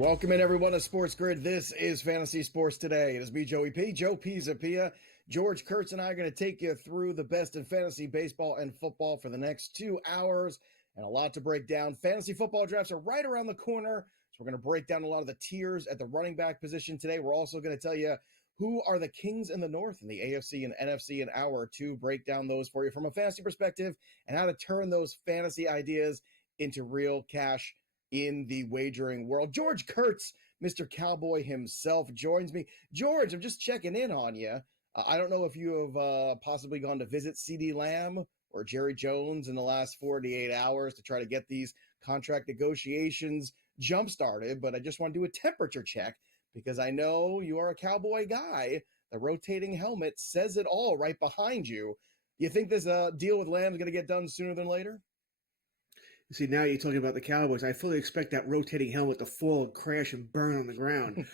Welcome in, everyone, to SportsGrid. This is Fantasy Sports Today. It is me, Joey P, Joe Pisapia. George Kurtz and I are going to take you through the best in fantasy baseball and football for the next 2 hours, and a lot to break down. Fantasy football drafts are right around the corner, so we're going to break down a lot of the tiers at the running back position today. We're also going to tell you who are the kings in the North in the AFC and NFC in hour two, break down those for you from a fantasy perspective and how to turn those fantasy ideas into real cash in the wagering world. George Kurtz, Mr. Cowboy himself, joins me. George, I'm just checking in on you. I don't know if you have possibly gone to visit CeeDee Lamb or Jerry Jones in the last 48 hours to try to get these contract negotiations jump-started, but I just want to do a temperature check because I know you are a Cowboy guy. The rotating helmet says it all right behind you. Do you think this deal with Lamb is going to get done sooner than later? See, now you're talking about the Cowboys. I fully expect that rotating helmet to fall and crash and burn on the ground.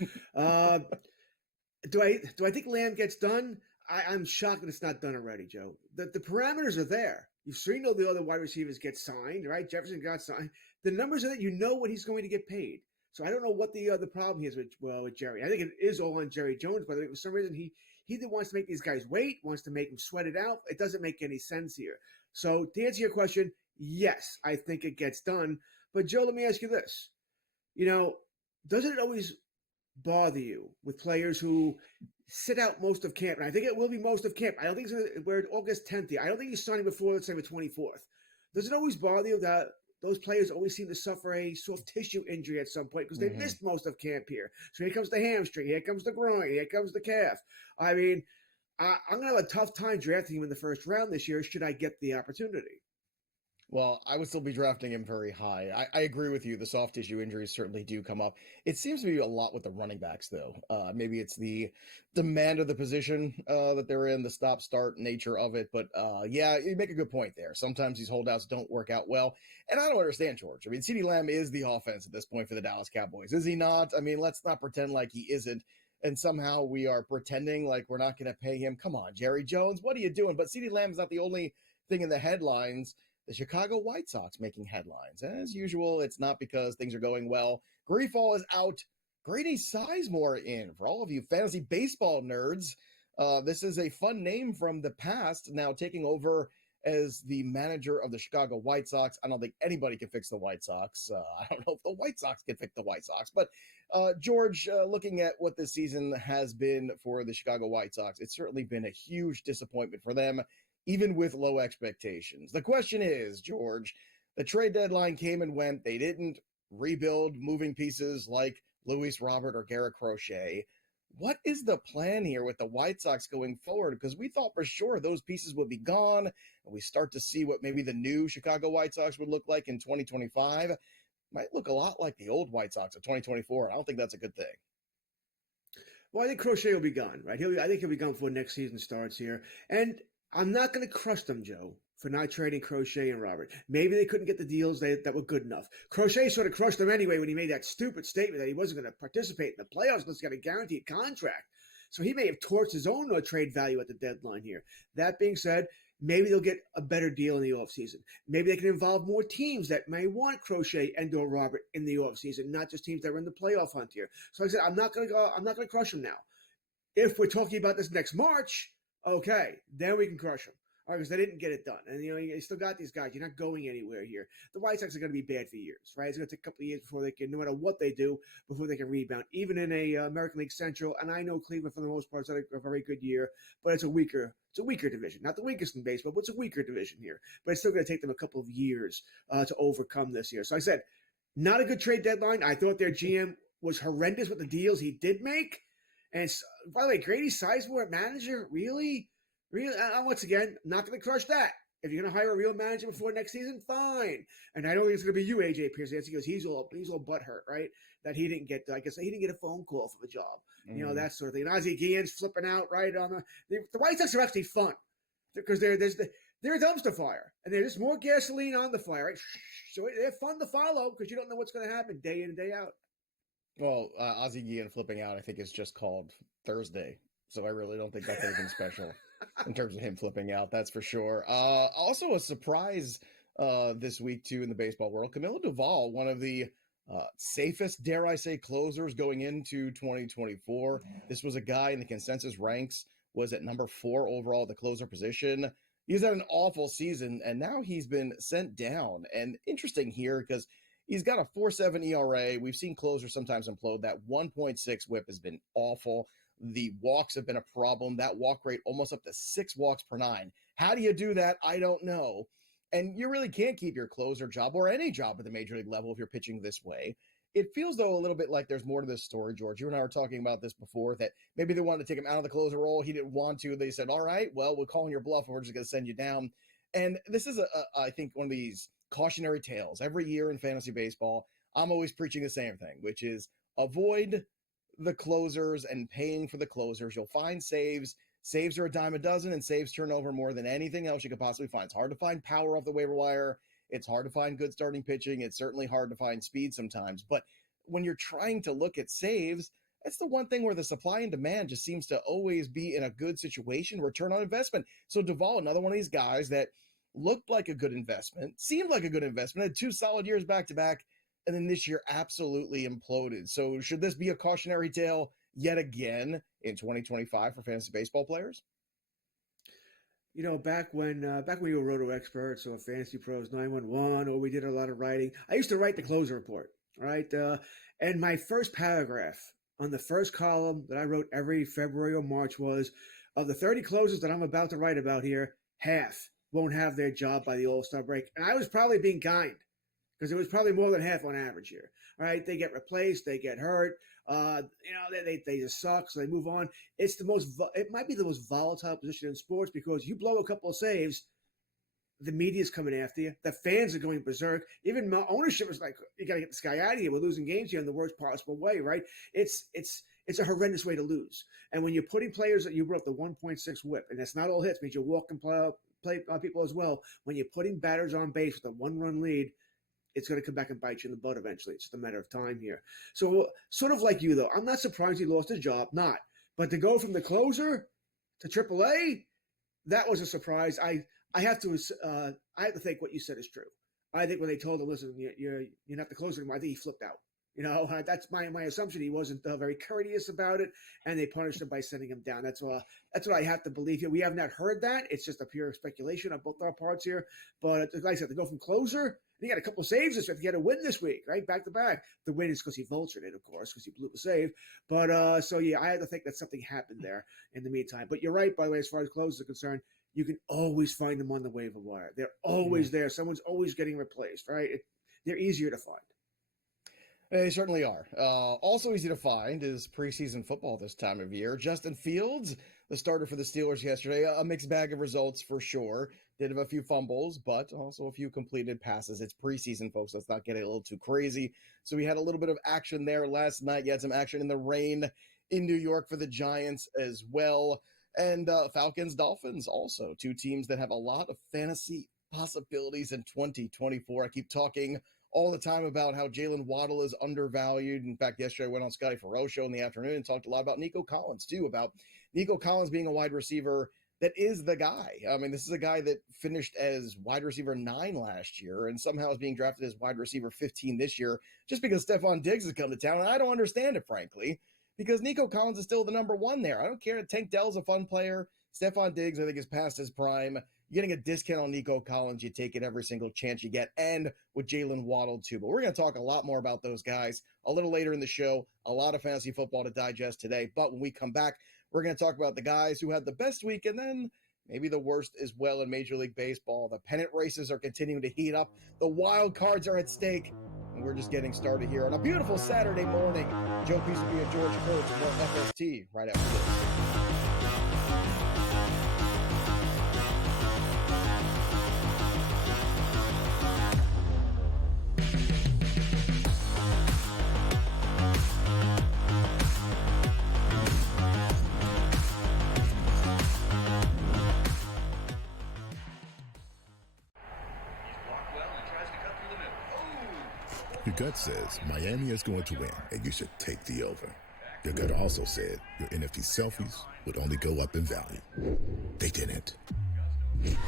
Do I think Lamb gets done? I'm shocked that it's not done already, Joe. The parameters are there. You've seen all the other wide receivers get signed, right? Jefferson got signed. The numbers are that you know what he's going to get paid. So I don't know what the problem is with Jerry. I think it is all on Jerry Jones, but for some reason he either wants to make these guys wait, wants to make them sweat it out. It doesn't make any sense here. So to answer your question, yes, I think it gets done. But Joe, let me ask you this. Doesn't it always bother you with players who sit out most of camp? And I think it will be most of camp. I don't think we're August 10th. I don't think he's signing before, let's say, the 24th. Does it always bother you that those players always seem to suffer a soft tissue injury at some point because they missed most of camp here? So here comes the hamstring, here comes the groin, here comes the calf. I mean, I'm going to have a tough time drafting him in the first round this year should I get the opportunity. Well, I would still be drafting him very high. I agree with you. The soft tissue injuries certainly do come up. It seems to be a lot with the running backs, though. Maybe it's the demand of the position that they're in, the stop-start nature of it. But, yeah, you make a good point there. Sometimes these holdouts don't work out well. And I don't understand, George. I mean, CeeDee Lamb is the offense at this point for the Dallas Cowboys. Is he not? I mean, let's not pretend like he isn't. And somehow we are pretending like we're not going to pay him. Come on, Jerry Jones, what are you doing? But CeeDee Lamb is not the only thing in the headlines. The Chicago White Sox making headlines. As usual, it's not because things are going well. Greefall is out. Grady Sizemore in. For all of you fantasy baseball nerds, this is a fun name from the past, now taking over as the manager of the Chicago White Sox. I don't think anybody can fix the White Sox. I don't know if the White Sox can fix the White Sox. But, George, looking at what this season has been for the Chicago White Sox, it's certainly been a huge disappointment for them, even with low expectations. The question is, George, the trade deadline came and went. They didn't rebuild moving pieces like Luis Robert or Garrett Crochet. What is the plan here with the White Sox going forward? Because we thought for sure those pieces would be gone, and we start to see what maybe the new Chicago White Sox would look like in 2025. Might look a lot like the old White Sox of 2024. I don't think that's a good thing. Well, I think Crochet will be gone, right? I think he'll be gone before next season starts here. And I'm not going to crush them, Joe, for not trading Crochet and Robert. Maybe they couldn't get the deals that were good enough. Crochet sort of crushed them anyway when he made that stupid statement that he wasn't going to participate in the playoffs unless he got a guaranteed contract. So he may have torched his own trade value at the deadline here. That being said, maybe they'll get a better deal in the offseason. Maybe they can involve more teams that may want Crochet and or Robert in the offseason, not just teams that are in the playoff hunt here. So like I said, I'm not going to crush them now. If we're talking about this next March, okay, then we can crush them. All right, because they didn't get it done. And, you still got these guys. You're not going anywhere here. The White Sox are going to be bad for years, right? It's going to take a couple of years before they can, no matter what they do, before they can rebound, even in a American League Central. And I know Cleveland, for the most part, is a very good year, but it's a weaker division. Not the weakest in baseball, but it's a weaker division here. But it's still going to take them a couple of years to overcome this year. So like I said, not a good trade deadline. I thought their GM was horrendous with the deals he did make. And by the way, Grady Sizemore, manager, really? Once again, not going to crush that. If you're going to hire a real manager before next season, fine. And I don't think it's going to be you, AJ Pierce, because he's all butthurt, right? That he didn't get, I guess, he didn't get a phone call for the job, that sort of thing. And Ozzie Guillen's flipping out, right? The White Sox are actually fun because they're a dumpster fire, and there's just more gasoline on the fire, right? So they're fun to follow because you don't know what's going to happen day in and day out. Well, Ozzie Guillen flipping out, I think, is just called Thursday. So I really don't think that's anything special in terms of him flipping out, that's for sure. Also a surprise this week, too, in the baseball world. Camilo Doval, one of the safest, dare I say, closers going into 2024. This was a guy in the consensus ranks, was at number 4 overall at the closer position. He's had an awful season, and now he's been sent down. And interesting here because he's got a 4.7 ERA. We've seen closers sometimes implode. That 1.6 whip has been awful. The walks have been a problem. That walk rate almost up to 6 walks per 9. How do you do that? I don't know. And you really can't keep your closer job or any job at the major league level if you're pitching this way. It feels, though, a little bit like there's more to this story, George. You and I were talking about this before, that maybe they wanted to take him out of the closer role. He didn't want to. They said, all right, well, we're calling your bluff and we're just going to send you down. And this is, I think, one of these cautionary tales. Every year in fantasy baseball, I'm always preaching the same thing, which is avoid the closers and paying for the closers. You'll find saves. Saves are a dime a dozen, and saves turn over more than anything else you could possibly find. It's hard to find power off the waiver wire. It's hard to find good starting pitching. It's certainly hard to find speed sometimes. But when you're trying to look at saves, that's the one thing where the supply and demand just seems to always be in a good situation, return on investment. So Duvall, another one of these guys that looked like a good investment, seemed like a good investment, had 2 solid years back-to-back, and then this year absolutely imploded. So should this be a cautionary tale yet again in 2025 for fantasy baseball players? You know, back when you were Roto Experts or Fantasy Pros 911, or we did a lot of writing, I used to write the closer report, right? And my first paragraph on the first column that I wrote every February or March was, of the 30 closers that I'm about to write about here, half won't have their job by the All-Star break. And I was probably being kind, because it was probably more than half on average here. All right, they get replaced, they get hurt. They just suck, so they move on. It might be the most volatile position in sports, because you blow a couple of saves, the media's coming after you. The fans are going berserk. Even my ownership is like, you got to get this guy out of here. We're losing games here in the worst possible way, right? It's a horrendous way to lose. And when you're putting players that you brought the 1.6 whip, and that's not all hits, means you're walking play people as well. When you're putting batters on base with a 1-run lead, it's going to come back and bite you in the butt eventually. It's just a matter of time here. So sort of like you, though, I'm not surprised he lost his job. Not. But to go from the closer to AAA, that was a surprise. I have to think what you said is true. I think when they told him, listen, you're not the closer anymore, I think he flipped out. You know, that's my assumption. He wasn't very courteous about it, and they punished him by sending him down. That's what I have to believe here. We have not heard that. It's just a pure speculation on both our parts here. But like I said, to go from closer, he got a couple of saves this week. He had a win this week, right? Back to back. The win is because he vultured it, of course, because he blew the save. But so yeah, I have to think that something happened there in the meantime. But you're right, by the way, as far as closers are concerned, you can always find them on the waiver wire. They're always there. Someone's always getting replaced, right? They're easier to find. They certainly are. Also easy to find is preseason football this time of year. Justin Fields, the starter for the Steelers yesterday, a mixed bag of results for sure. Did have a few fumbles, but also a few completed passes. It's preseason, folks. Let's not get a little too crazy. So we had a little bit of action there last night. You had some action in the rain in New York for the Giants as well. And Falcons, Dolphins also. 2 teams that have a lot of fantasy possibilities in 2024. I keep talking all the time about how Jalen Waddle is undervalued. In fact, yesterday I went on Scotty Farrell show in the afternoon and talked a lot about Nico Collins too, about Nico Collins being a wide receiver that is the guy. I mean, this is a guy that finished as wide receiver 9 last year and somehow is being drafted as wide receiver 15 this year just because Stephon Diggs has come to town. And I don't understand it, frankly, because Nico Collins is still the number 1 there. I don't care. Tank Dell's a fun player. Stephon Diggs, I think, is past his prime. You're getting a discount on Nico Collins. You take it every single chance you get, and with Jalen Waddle too. But we're going to talk a lot more about those guys a little later in the show. A lot of fantasy football to digest today. But when we come back, we're going to talk about the guys who had the best week and then maybe the worst as well in Major League Baseball. The pennant races are continuing to heat up. The wild cards are at stake. And we're just getting started here on a beautiful Saturday morning. Joe Pisapia and George Kurtz, more FST right after this. Your gut says Miami is going to win, and you should take the over. Your gut also said your NFT selfies would only go up in value. They didn't.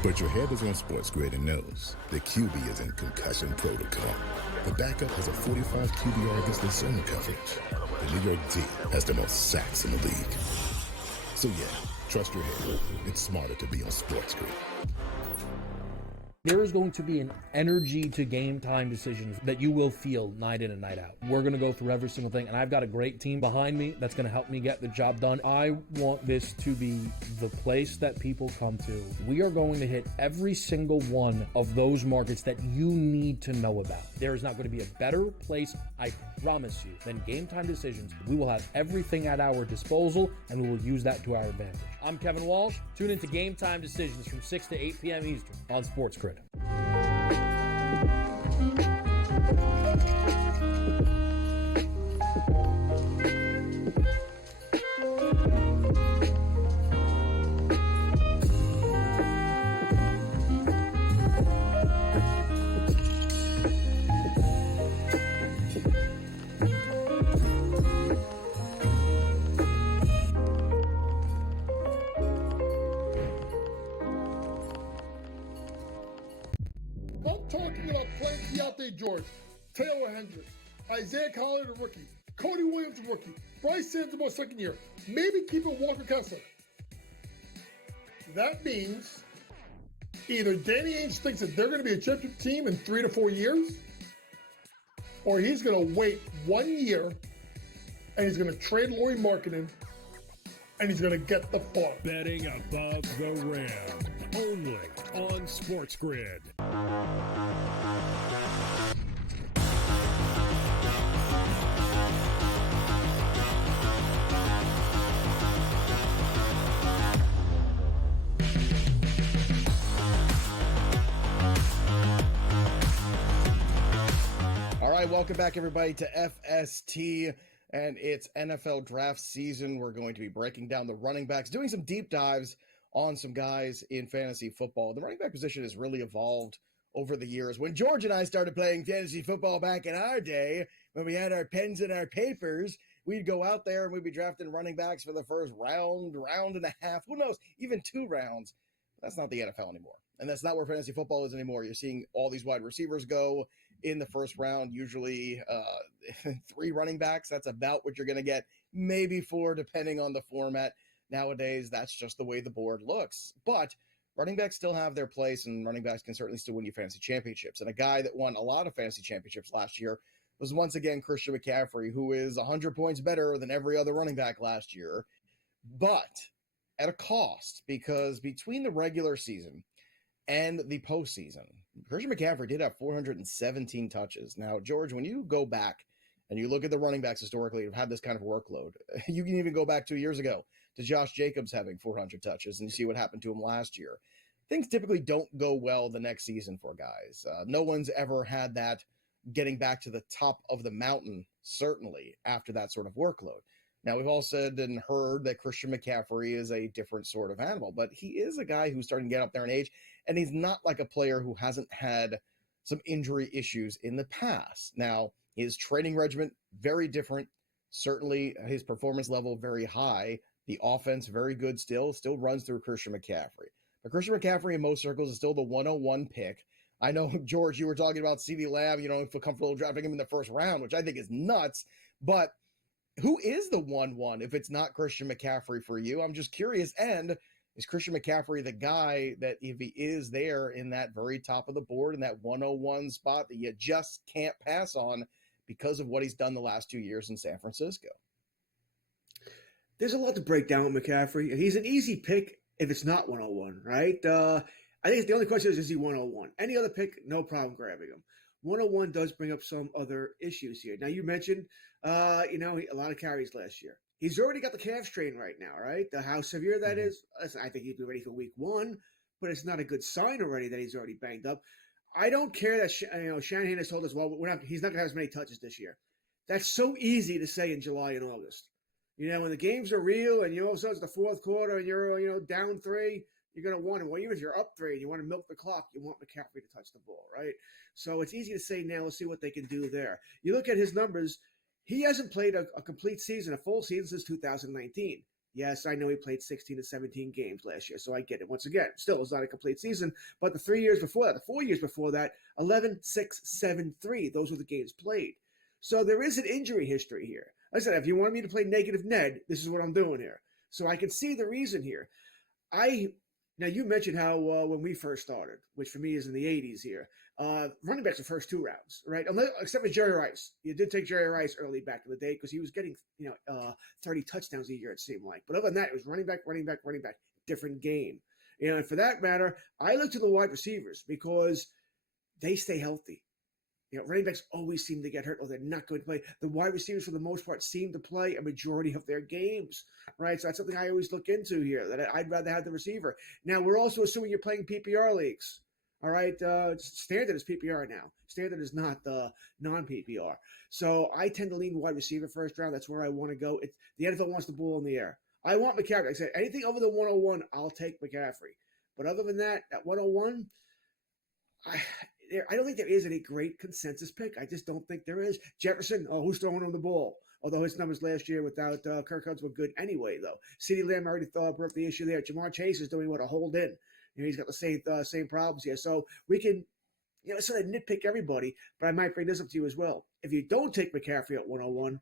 But your head is on SportsGrid and knows the QB is in concussion protocol. The backup has a 45 QBR against the zone coverage. The New York D has the most sacks in the league. So yeah, trust your head. It's smarter to be on SportsGrid. There is going to be an energy to game time decisions that you will feel night in and night out. We're going to go through every single thing, and I've got a great team behind me that's going to help me get the job done. I want this to be the place that people come to. We are going to hit every single one of those markets that you need to know about. There is not going to be a better place, I promise you, than Game Time Decisions. We will have everything at our disposal, and we will use that to our advantage. I'm Kevin Walsh. Tune into Game Time Decisions from 6 to 8 p.m. Eastern on SportsGrid. Talking about playing Pisapia and George, Taylor Hendricks, Isaiah Collier, the rookie, Cody Williams, the rookie, Bryce Sands, second year, maybe keeping Walker Kessler. That means either Danny Ainge thinks that they're going to be a championship team in 3 to 4 years, or he's going to wait 1 year and he's going to trade Lauri Markkanen and he's going to get the farm. Betting above the rim, only on SportsGrid. All right, welcome back, everybody, to FST, and it's NFL draft season. We're going to be breaking down the running backs, doing some deep dives on some guys in fantasy football. The running back position has really evolved over the years. When George and I started playing fantasy football back in our day, when we had our pens and our papers, we'd go out there and we'd be drafting running backs for the first round and a half, who knows, even 2 rounds. That's not the NFL anymore, and that's not where fantasy football is anymore. You're seeing all these wide receivers go in the first round, usually 3 running backs. That's about what you're going to get, maybe 4, depending on the format. Nowadays, that's just the way the board looks. But running backs still have their place, and running backs can certainly still win you fantasy championships. And a guy that won a lot of fantasy championships last year was once again Christian McCaffrey, who is 100 points better than every other running back last year, but at a cost, because between the regular season and the postseason, Christian McCaffrey did have 417 touches. Now, George, when you go back and you look at the running backs historically who've had this kind of workload, you can even go back 2 years ago to Josh Jacobs having 400 touches, and you see what happened to him last year. Things typically don't go well the next season for guys. No one's ever had that getting back to the top of the mountain, certainly, after that sort of workload. Now, we've all said and heard that Christian McCaffrey is a different sort of animal, but he is a guy who's starting to get up there in age, and he's not like a player who hasn't had some injury issues in the past. Now, his training regimen, very different. Certainly, his performance level, very high. The offense, very good still runs through Christian McCaffrey. But Christian McCaffrey in most circles is still the 101 pick. I know, George, you were talking about CeeDee Lamb. You don't feel comfortable drafting him in the first round, which I think is nuts. But who is the 1-1 if it's not Christian McCaffrey for you? I'm just curious. And is Christian McCaffrey the guy that, if he is there in that very top of the board, in that 101 spot, that you just can't pass on because of what he's done the last 2 years in San Francisco? There's a lot to break down with McCaffrey. He's an easy pick if it's not 101, right? I think the only question is he 101? Any other pick, no problem grabbing him. 101 does bring up some other issues here. Now, you mentioned, a lot of carries last year. He's already got the calf strain right now, right? How severe that is, listen, I think he'd be ready for week 1, but it's not a good sign already that he's already banged up. I don't care that Shanahan has told us, well, he's not going to have as many touches this year. That's so easy to say in July and August. When the games are real and all of a sudden it's the fourth quarter and you're down 3, you're going to want him. Well, even if you're up 3 and you want to milk the clock, you want McCaffrey to touch the ball, right? So it's easy to say now. Let's see what they can do there. You look at his numbers. He hasn't played a complete season, a full season since 2019. Yes, I know he played 16 to 17 games last year, so I get it. Once again, still, it's not a complete season, but the 3 years before that, the 4 years before that, 11, 6, 7, 3, those were the games played. So there is an injury history here. Like I said, if you want me to play negative Ned, this is what I'm doing here. So I can see the reason here. Now, you mentioned how when we first started, which for me is in the 80s here, running backs the first 2 rounds, right? Except for Jerry Rice. You did take Jerry Rice early back in the day because he was getting 30 touchdowns a year, it seemed like. But other than that, it was running back, different game. And for that matter, I look to the wide receivers because they stay healthy. Running backs always seem to get hurt or they're not going to play. The wide receivers, for the most part, seem to play a majority of their games, right? So that's something I always look into here, that I'd rather have the receiver. Now, we're also assuming you're playing PPR leagues, all right? Standard is PPR now. Standard is not non-PPR. So I tend to lean wide receiver first round. That's where I want to go. The NFL wants the ball in the air. I want McCaffrey. Like I said, anything over the 101, I'll take McCaffrey. But other than that, at 101, I don't think there is any great consensus pick. I just don't think there is. Jefferson, who's throwing him the ball? Although his numbers last year without Kirk Cousins were good anyway, though. CeeDee Lamb already broke the issue there. Jamar Chase is doing a hold in. He's got the same problems here. So we can, sort of nitpick everybody, but I might bring this up to you as well. If you don't take McCaffrey at 101,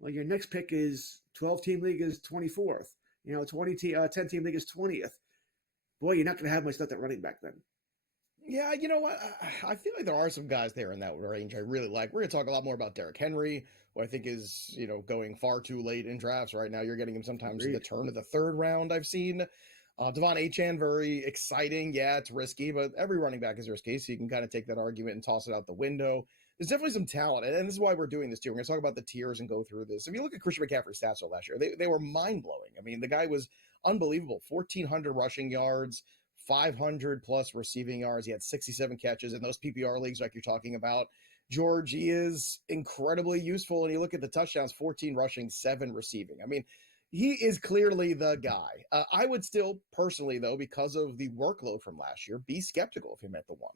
well, your next pick is 12-team league is 24th. 10-team league is 20th. Boy, you're not going to have much left at running back then. Yeah, you know what? I feel like there are some guys there in that range I really like. We're going to talk a lot more about Derrick Henry, who I think is, going far too late in drafts right now. You're getting him sometimes in the turn of the 3rd round, I've seen. Devon Achane, very exciting. Yeah, it's risky, but every running back is risky, so you can kind of take that argument and toss it out the window. There's definitely some talent, and this is why we're doing this too. We're going to talk about the tiers and go through this. If you look at Christian McCaffrey's stats last year, they were mind-blowing. I mean, the guy was unbelievable. 1,400 rushing yards, 500 plus receiving yards. He had 67 catches in those PPR leagues like you're talking about. George, he is incredibly useful. And you look at the touchdowns, 14 rushing, 7 receiving. I mean, he is clearly the guy. I would still personally, though, because of the workload from last year, be skeptical of him at the 1.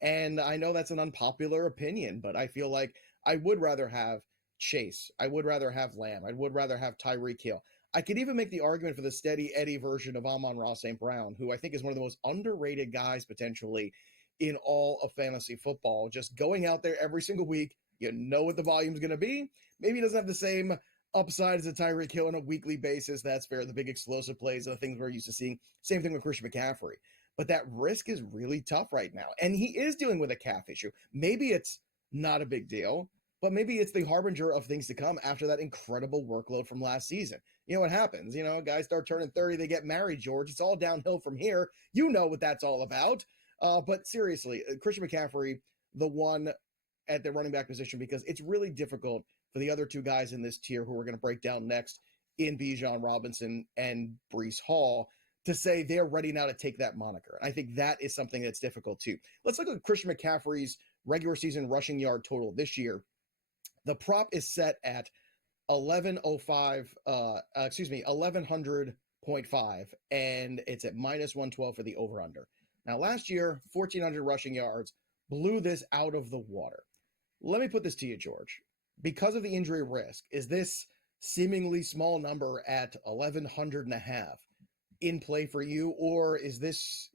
And I know that's an unpopular opinion, but I feel like I would rather have Chase. I would rather have Lamb. I would rather have Tyreek Hill. I could even make the argument for the steady Eddie version of Amon-Ra St. Brown, who I think is one of the most underrated guys potentially in all of fantasy football. Just going out there every single week, you know what the volume's going to be. Maybe he doesn't have the same upside as a Tyreek Hill on a weekly basis. That's fair. The big explosive plays and the things we're used to seeing. Same thing with Christian McCaffrey. But that risk is really tough right now. And he is dealing with a calf issue. Maybe it's not a big deal, but maybe it's the harbinger of things to come after that incredible workload from last season. You know what happens? Guys start turning 30, they get married, George. It's all downhill from here. You know what that's all about. But seriously, Christian McCaffrey, the one at the running back position, because it's really difficult for the other 2 guys in this tier who we're going to break down next in Bijan Robinson and Breece Hall to say they're ready now to take that moniker. And I think that is something that's difficult too. Let's look at Christian McCaffrey's regular season rushing yard total this year. The prop is set at 1100.5, and it's at -112 for the over-under. Now, last year, 1,400 rushing yards blew this out of the water. Let me put this to you, George. Because of the injury risk, is this seemingly small number at 1,100.5 in play for you, or is this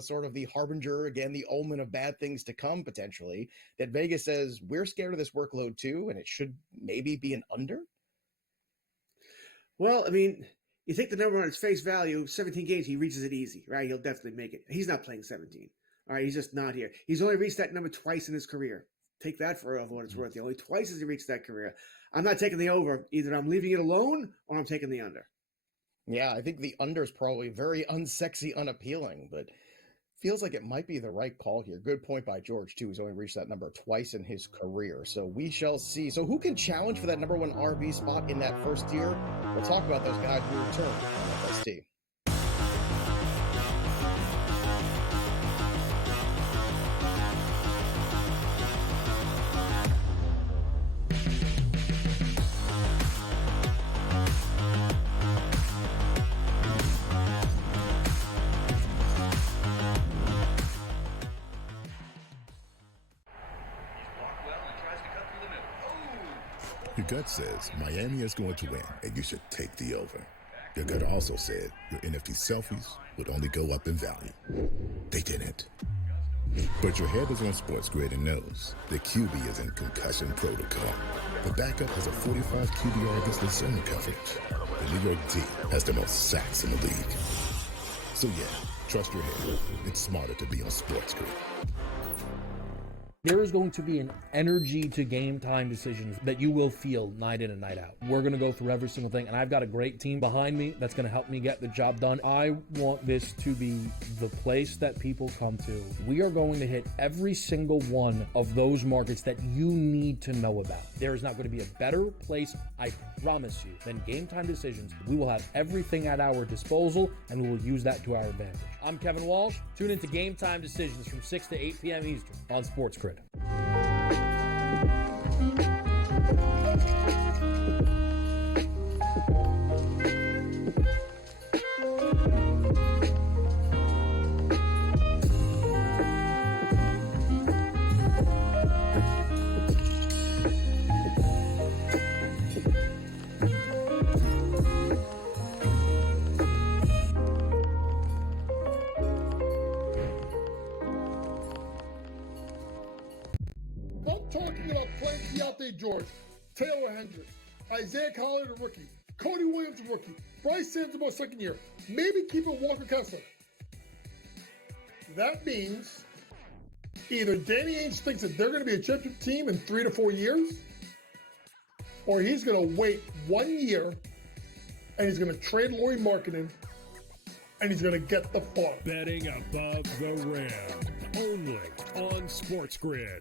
sort of the harbinger, again, the omen of bad things to come potentially, that Vegas says we're scared of this workload too, and it should maybe be an under? Well, I mean, you take the number on its face value, 17 games, he reaches it easy, right? He'll definitely make it. He's not playing 17. All right, he's just not here. He's only reached that number twice in his career. Take that for what it's worth. Only twice has he reached that career. I'm not taking the over. Either I'm leaving it alone or I'm taking the under. Yeah, I think the under is probably very unsexy, unappealing, but feels like it might be the right call here. Good point by George, too. He's only reached that number twice in his career, so we shall see. So who can challenge for that number 1 RB spot in that first tier? We'll talk about those guys when we return on FST. Your gut says Miami is going to win, and you should take the over. Your gut also said your NFT selfies would only go up in value. They didn't. But your head is on SportsGrid and knows the QB is in concussion protocol. The backup has a 45 QBR against zone coverage. The New York D has the most sacks in the league. So yeah, trust your head. It's smarter to be on SportsGrid. There is going to be an energy to game time decisions that you will feel night in and night out. We're going to go through every single thing, and I've got a great team behind me that's going to help me get the job done. I want this to be the place that people come to. We are going to hit every single one of those markets that you need to know about. There is not going to be a better place, I promise you, than game time decisions. We will have everything at our disposal, and we will use that to our advantage. I'm Kevin Walsh. Tune into Game Time Decisions from 6 to 8 p.m. Eastern on SportsGrid. Talking about playing Pisapia and George, Taylor Hendricks, Isaiah Collier, the rookie, Cody Williams, the rookie, Bryce Sansamore, second year, maybe keep it Walker Kessler. That means either Danny Ainge thinks that they're going to be a championship team in 3 to 4 years, or he's going to wait 1 year and he's going to trade Lauri Markkanen and he's going to get the farm. Betting above the rim. Only on SportsGrid.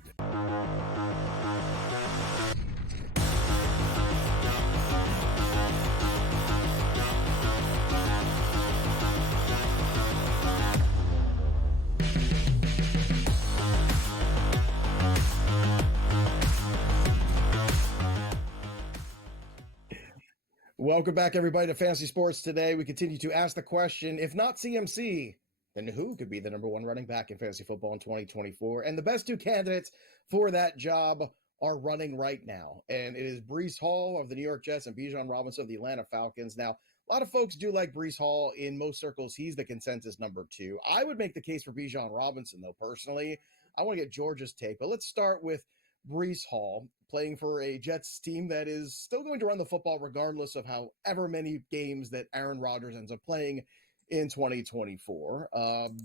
Welcome back, everybody, to Fantasy Sports Today. We continue to ask the question, if not CMC, then who could be the number one running back in fantasy football in 2024? And the best two candidates for that job are running right now. And it is Breece Hall of the New York Jets and Bijan Robinson of the Atlanta Falcons. Now, a lot of folks do like Breece Hall. In most circles, he's the consensus number 2. I would make the case for Bijan Robinson, though, personally. I want to get George's take, but let's start with Breece Hall, playing for a Jets team that is still going to run the football regardless of however many games that Aaron Rodgers ends up playing in 2024.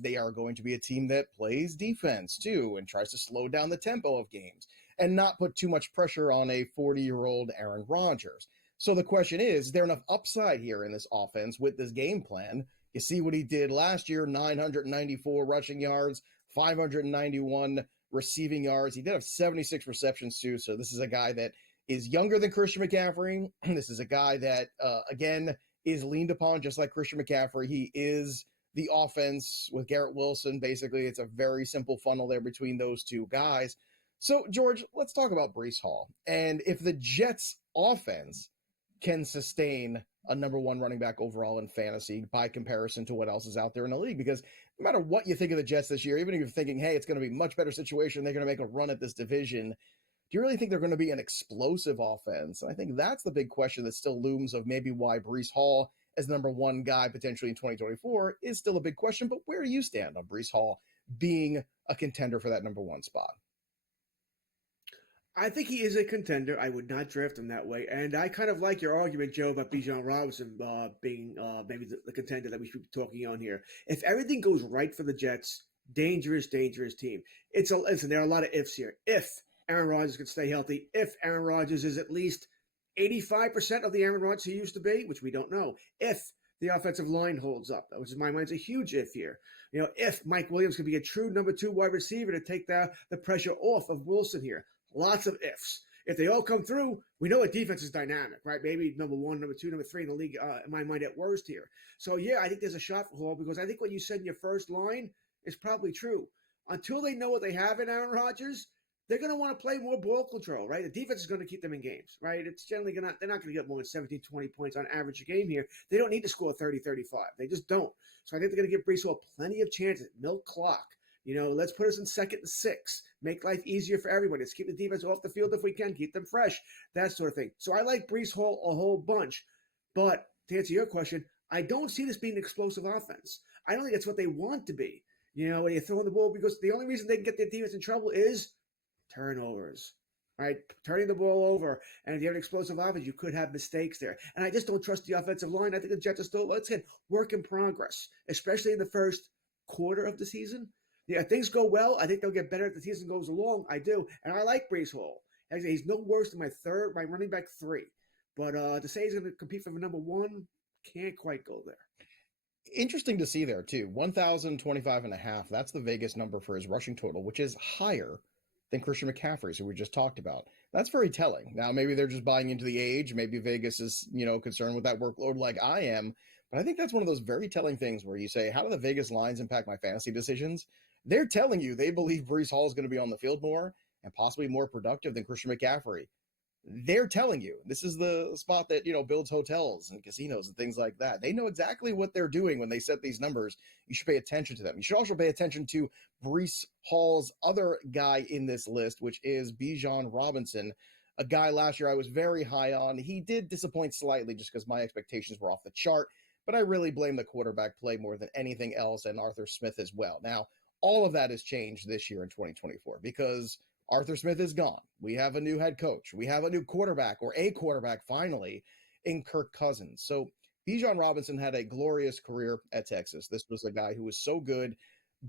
They are going to be a team that plays defense too and tries to slow down the tempo of games and not put too much pressure on a 40-year-old Aaron Rodgers. So the question is there enough upside here in this offense with this game plan? You see what he did last year, 994 rushing yards, 591 receiving yards. He did have 76 receptions too. So this is a guy that is younger than Christian McCaffrey. This is a guy that, again, is leaned upon just like Christian McCaffrey. He is the offense with Garrett Wilson. Basically, it's a very simple funnel there between those two guys. So, George, let's talk about Breece Hall. And if the Jets offense can sustain a number one running back overall in fantasy by comparison to what else is out there in the league, because no matter what you think of the Jets this year, even if you're thinking, hey, it's going to be a much better situation, they're going to make a run at this division, do you really think they're going to be an explosive offense? And I think that's the big question that still looms of maybe why Breece Hall as the number one guy potentially in 2024 is still a big question. But where do you stand on Breece Hall being a contender for that number one spot? I think he is a contender. I would not draft him that way. And I kind of like your argument, Joe, about Bijan Robinson being maybe the contender that we should be talking on here. If everything goes right for the Jets, dangerous team. Listen, there are a lot of ifs here. If Aaron Rodgers can stay healthy, if Aaron Rodgers is at least 85% of the Aaron Rodgers he used to be, which we don't know, if the offensive line holds up, which in my mind is a huge if here. You know, if Mike Williams can be a true number 2 wide receiver to take the pressure off of Wilson here. Lots of ifs. If they all come through, we know a defense is dynamic, right? Maybe number 1, number 2, number 3 in the league, in my mind, at worst here. So, yeah, I think there's a shot for Hall because I think what you said in your first line is probably true. Until they know what they have in Aaron Rodgers, they're going to want to play more ball control, right? The defense is going to keep them in games, right? It's generally they're not going to get more than 17, 20 points on average a game here. They don't need to score 30, 35. They just don't. So I think they're going to give Breece Hall plenty of chances. Milk clock. You know, let's put us in 2nd and 6. Make life easier for everybody. Let's keep the defense off the field if we can. Keep them fresh. That sort of thing. So I like Breece Hall a whole bunch. But to answer your question, I don't see this being an explosive offense. I don't think it's what they want to be. When you're throwing the ball, because the only reason they can get their defense in trouble is turnovers, right? Turning the ball over. And if you have an explosive offense, you could have mistakes there. And I just don't trust the offensive line. I think the Jets are still, let's say, work in progress, especially in the first quarter of the season. Yeah, if things go well, I think they'll get better as the season goes along. I do. And I like Breece Hall. Actually, he's no worse than my running back 3. But to say he's going to compete for the number 1, can't quite go there. Interesting to see there, too. 1,025.5. That's the Vegas number for his rushing total, which is higher than Christian McCaffrey's, who we just talked about. That's very telling. Now, maybe they're just buying into the age. Maybe Vegas is, concerned with that workload like I am. But I think that's one of those very telling things where you say, how do the Vegas lines impact my fantasy decisions? They're telling you they believe Breece Hall is going to be on the field more and possibly more productive than Christian McCaffrey. They're telling you this is the spot that, builds hotels and casinos and things like that. They know exactly what they're doing when they set these numbers. You should pay attention to them. You should also pay attention to Breece Hall's other guy in this list, which is Bijan Robinson, a guy last year I was very high on. He did disappoint slightly just because my expectations were off the chart, but I really blame the quarterback play more than anything else, and Arthur Smith as well. Now, all of that has changed this year in 2024 because Arthur Smith is gone. We have a new head coach. We have a new quarterback, or a quarterback finally, in Kirk Cousins. So Bijan Robinson had a glorious career at Texas. This was a guy who was so good.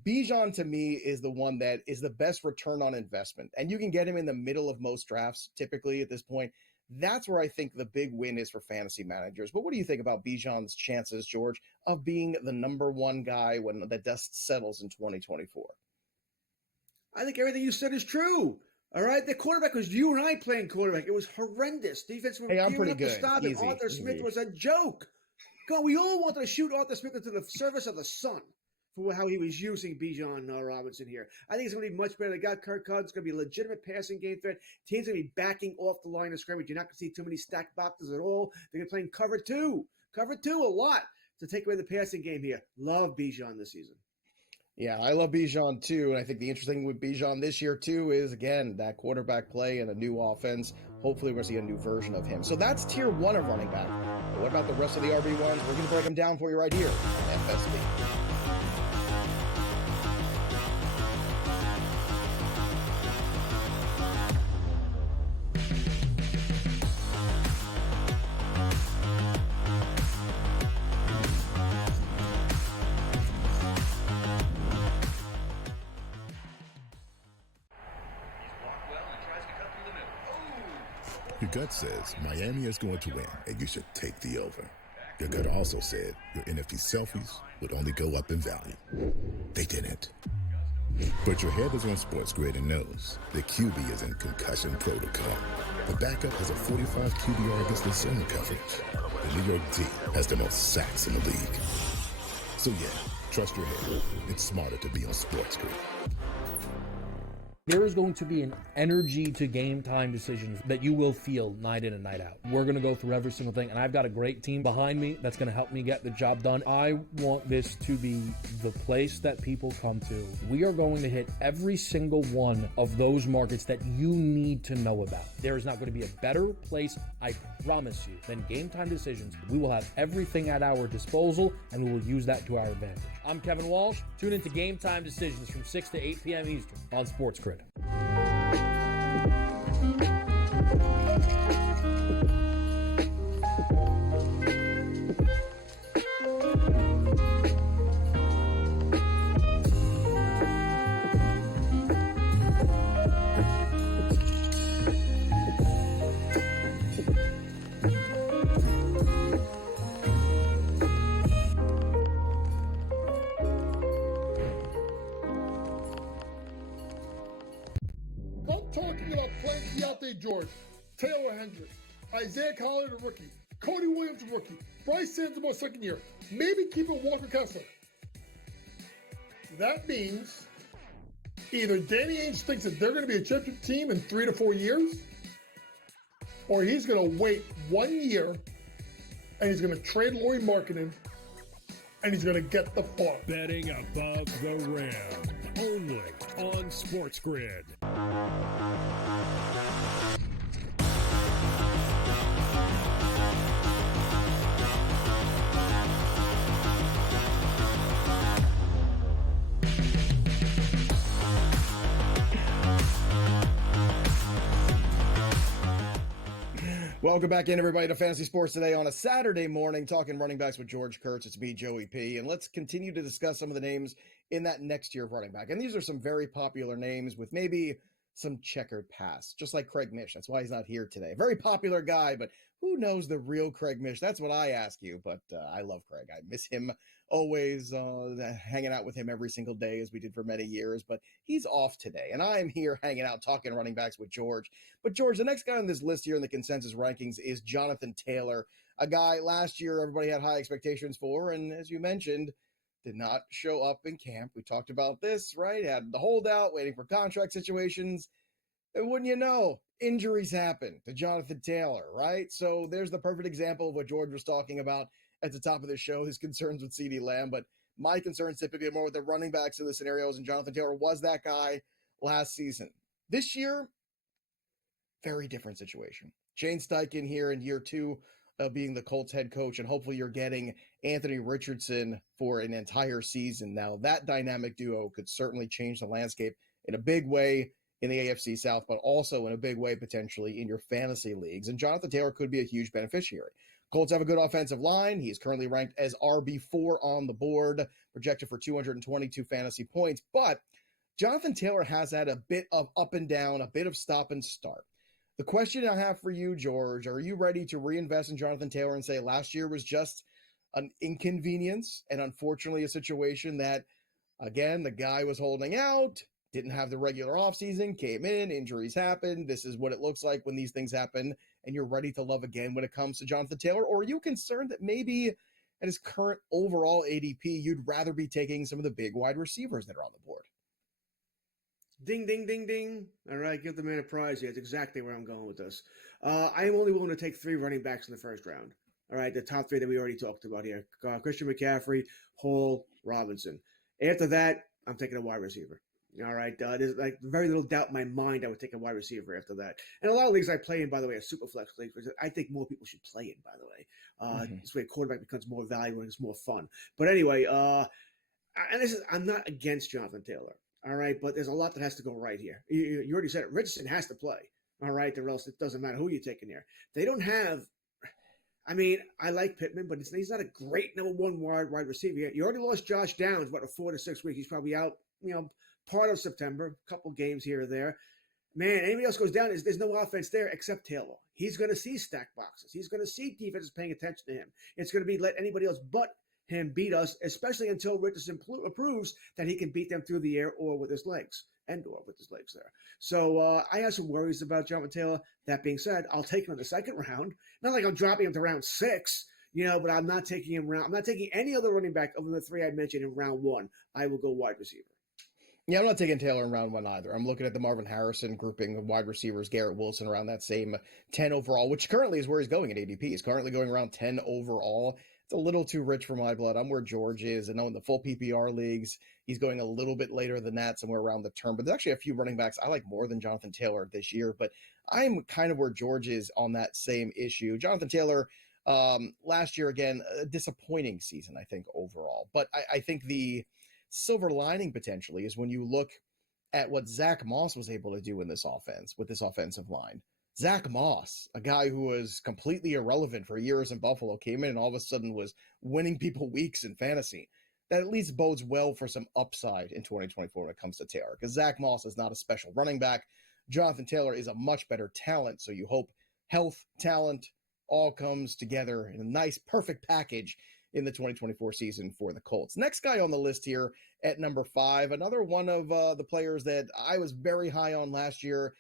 Bijan, to me, is the one that is the best return on investment. And you can get him in the middle of most drafts, typically at this point. That's where I think the big win is for fantasy managers. But what do you think about Bijan's chances, George, of being the number 1 guy when the dust settles in 2024? I think everything you said is true. All right, the quarterback was you and I playing quarterback. It was horrendous. Defense were I'm pretty up good. to stop it. Arthur Smith was a joke. God, we all wanted to shoot Arthur Smith into the service of the sun for how he was using Bijan Robinson here. I think it's going to be much better. They got Kirk Cousins. It's going to be a legitimate passing game threat. Teams going to be backing off the line of scrimmage. You're not going to see too many stacked boxes at all. They're going to be playing cover 2 a lot to take away the passing game here. Love Bijan this season. Yeah, I love Bijan too, and I think the interesting thing with Bijan this year too is, again, that quarterback play and a new offense. Hopefully we're going to see a new version of him. So that's tier 1 of running back. But what about the rest of the RB1s? We're going to break them down for you right here on FSB. Your gut says Miami is going to win, and you should take the over. Your gut also said your NFT selfies would only go up in value. They didn't. But your head is on SportsGrid and knows the QB is in concussion protocol. The backup has a 45 QBR against the zone coverage. The New York D has the most sacks in the league. So yeah, trust your head. It's smarter to be on SportsGrid. There is going to be an energy to game time decisions that you will feel night in and night out. We're going to go through every single thing, and I've got a great team behind me that's going to help me get the job done. I want this to be the place that people come to. We are going to hit every single one of those markets that you need to know about. There is not going to be a better place, I promise you, than Game Time Decisions. We will have everything at our disposal, and we will use that to our advantage. I'm Kevin Walsh. Tune into Game Time Decisions from 6 to 8 p.m. Eastern on SportsGrid. George, Taylor Hendricks, Isaiah Collins, a rookie, Cody Williams, a rookie, Bryce Sansamore, second year, maybe keeping Walker Kessler. That means either Danny Ainge thinks that they're going to be a championship team in 3 to 4 years, or he's going to wait 1 year and he's going to trade Lauri Markkanen and he's going to get the farm. Betting above the rim, only on SportsGrid. Welcome back in, everybody, to Fantasy Sports Today on a Saturday morning, talking running backs with George Kurtz. It's me, Joey P. And let's continue to discuss some of the names in that next tier of running back. And these are some very popular names with maybe some checkered past, just like Craig Mish. That's why he's not here today. Very popular guy, but who knows the real Craig Mish? That's what I ask you. But I love Craig. I miss him always, hanging out with him every single day as we did for many years. But he's off today, and I'm here hanging out talking running backs with George. But George, the next guy on this list here in the consensus rankings is Jonathan Taylor, a guy last year everybody had high expectations for, and as you mentioned, did not show up in camp. We talked about this, right? Had the holdout, waiting for contract situations. And wouldn't you know, injuries happen to Jonathan Taylor, right? So there's the perfect example of what George was talking about at the top of the show, his concerns with CeeDee Lamb. But my concerns typically are more with the running backs in the scenarios, and Jonathan Taylor was that guy last season. This year, very different situation. Shane Steichen here in year 2 of being the Colts head coach, and hopefully you're getting Anthony Richardson for an entire season. Now, that dynamic duo could certainly change the landscape in a big way in the AFC South, but also in a big way potentially in your fantasy leagues. And Jonathan Taylor could be a huge beneficiary. Colts have a good offensive line. He's currently ranked as RB4 on the board, projected for 222 fantasy points. But Jonathan Taylor has had a bit of up and down, a bit of stop and start. The question I have for you, George, are you ready to reinvest in Jonathan Taylor and say last year was just an inconvenience and unfortunately a situation that, again, the guy was holding out, didn't have the regular offseason, came in, injuries happened. This is what it looks like when these things happen, and you're ready to love again when it comes to Jonathan Taylor? Or are you concerned that maybe at his current overall ADP, you'd rather be taking some of the big wide receivers that are on the board? Ding, ding, ding, ding. All right, give the man a prize here. That's exactly where I'm going with this. I am only willing to take 3 running backs in the first round. All right, the top 3 that we already talked about here. Christian McCaffrey, Hall, Robinson. After that, I'm taking a wide receiver. All right, there's like very little doubt in my mind I would take a wide receiver after that. And a lot of leagues I play in, by the way, are super flex leagues, which I think more people should play in, by the way. This way a quarterback becomes more valuable and it's more fun. But anyway, I'm not against Jonathan Taylor. All right, but there's a lot that has to go right here. You already said it. Richardson has to play. All right, or else it doesn't matter who you're taking there. They don't have. I mean, I like Pittman, but he's not a great number 1 wide receiver. You already lost Josh Downs, a 4 to 6 weeks. He's probably out, part of September, a couple games here or there. Man, anybody else goes down, there's no offense there except Taylor. He's going to see stack boxes. He's going to see defenses paying attention to him. It's going to be let anybody else but him beat us, especially until Richardson proves that he can beat them through the air or with his legs, or with his legs there. So I have some worries about Jonathan Taylor. That being said, I'll take him in the second round. Not like I'm dropping him to round 6, but I'm not taking him I'm not taking any other running back other than the 3 I mentioned in round 1. I will go wide receiver. Yeah, I'm not taking Taylor in round 1 either. I'm looking at the Marvin Harrison grouping of wide receivers, Garrett Wilson around that same 10 overall, which currently is where he's going at ADP. He's currently going around 10 overall. It's a little too rich for my blood. I'm where George is. I know in the full PPR leagues, he's going a little bit later than that, somewhere around the turn. But there's actually a few running backs I like more than Jonathan Taylor this year. But I'm kind of where George is on that same issue. Jonathan Taylor, last year, again, a disappointing season, I think, overall. But I think the silver lining potentially is when you look at what Zach Moss was able to do in this offense with this offensive line. Zach Moss, a guy who was completely irrelevant for years in Buffalo, came in and all of a sudden was winning people weeks in fantasy. That at least bodes well for some upside in 2024 when it comes to Taylor, because Zach Moss is not a special running back. Jonathan Taylor is a much better talent, so you hope health, talent, all comes together in a nice, perfect package in the 2024 season for the Colts. Next guy on the list here at number 5, another one of the players that I was very high on last year.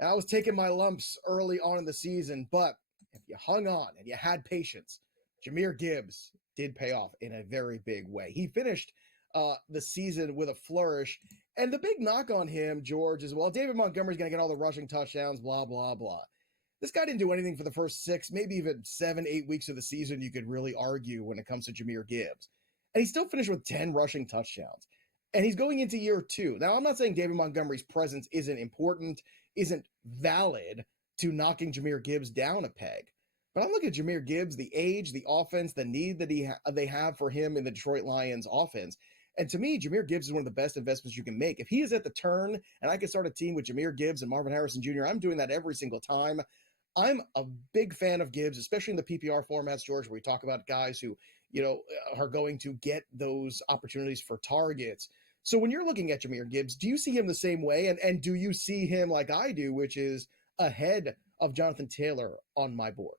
And I was taking my lumps early on in the season, but if you hung on and you had patience, Jahmyr Gibbs did pay off in a very big way. He finished the season with a flourish. And the big knock on him, George, is, well, David Montgomery's going to get all the rushing touchdowns, blah, blah, blah. This guy didn't do anything for the first 6, maybe even 7, 8 weeks of the season, you could really argue when it comes to Jahmyr Gibbs. And he still finished with 10 rushing touchdowns. And he's going into year 2. Now, I'm not saying David Montgomery's presence isn't important, isn't valid to knocking Jahmyr Gibbs down a peg. But I'm looking at Jahmyr Gibbs, the age, the offense, the need that they have for him in the Detroit Lions offense. And to me, Jahmyr Gibbs is one of the best investments you can make. If he is at the turn and I can start a team with Jahmyr Gibbs and Marvin Harrison Jr., I'm doing that every single time. I'm a big fan of Gibbs, especially in the PPR formats, George, where we talk about guys who, are going to get those opportunities for targets. So when you're looking at Jahmyr Gibbs, do you see him the same way? And do you see him like I do, which is ahead of Jonathan Taylor on my board?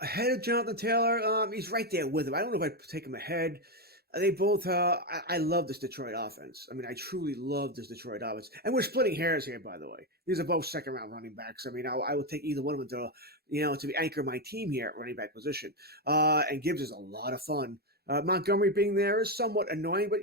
Ahead of Jonathan Taylor, he's right there with him. I don't know if I'd take him ahead. They both, I love this Detroit offense. I mean, I truly love this Detroit offense. And we're splitting hairs here, by the way. These are both second-round running backs. I mean, I would take either one of them to anchor my team here at running back position. And Gibbs is a lot of fun. Montgomery being there is somewhat annoying, but,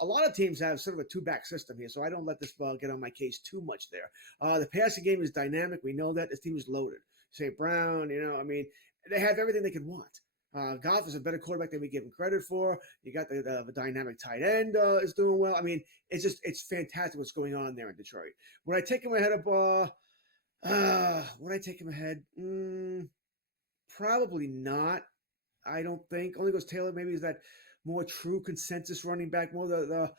a lot of teams have sort of a two-back system here, so I don't let this get on my case too much there. The passing game is dynamic. We know that. This team is loaded. St. Brown, they have everything they could want. Goff is a better quarterback than we give him credit for. You got the dynamic tight end is doing well. I mean, it's fantastic what's going on there in Detroit. Would I take him ahead of would I take him ahead? Probably not. I don't think. Only because Taylor maybe is that more true consensus running back, more the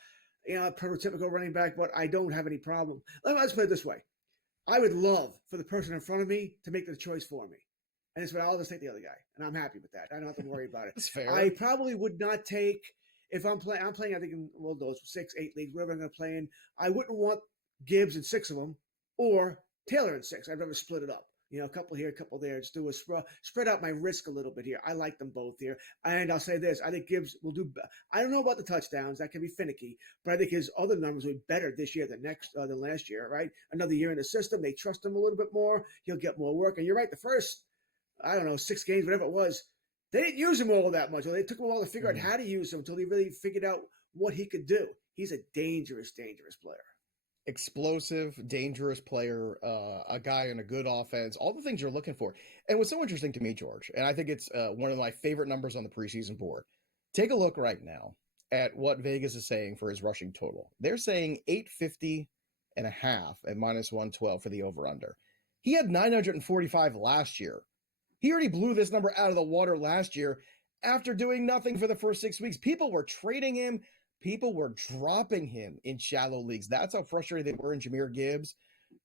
prototypical running back, but I don't have any problem. Let's put it this way. I would love for the person in front of me to make the choice for me. And it's what I'll just take the other guy, and I'm happy with that. I don't have to worry about it. That's fair. I probably would not take if I'm playing. I think in those 6, 8 leagues, whatever I'm going to play in. I wouldn't want Gibbs in 6 of them or Taylor in 6. I'd rather split it up. A couple here, a couple there. Just do a spread out my risk a little bit here. I like them both here, and I'll say this: I think Gibbs will do. I don't know about the touchdowns; that can be finicky, but I think his other numbers will be better this year than last year. Right? Another year in the system, they trust him a little bit more. He'll get more work, and you're right. The first, 6 games, whatever it was, they didn't use him all that much. They took him a while to figure out how to use him until they really figured out what he could do. He's a dangerous, dangerous player. Explosive, dangerous player, a guy in a good offense, all the things you're looking for. And what's so interesting to me, George, and I think it's one of my favorite numbers on the preseason board. Take a look right now at what Vegas is saying for his rushing total. They're saying 850.5 at -112 for the over-under. He had 945 last year. He already blew this number out of the water last year after doing nothing for the first 6 weeks. People were trading him. People were dropping him in shallow leagues. That's how frustrated they were in Jahmyr Gibbs.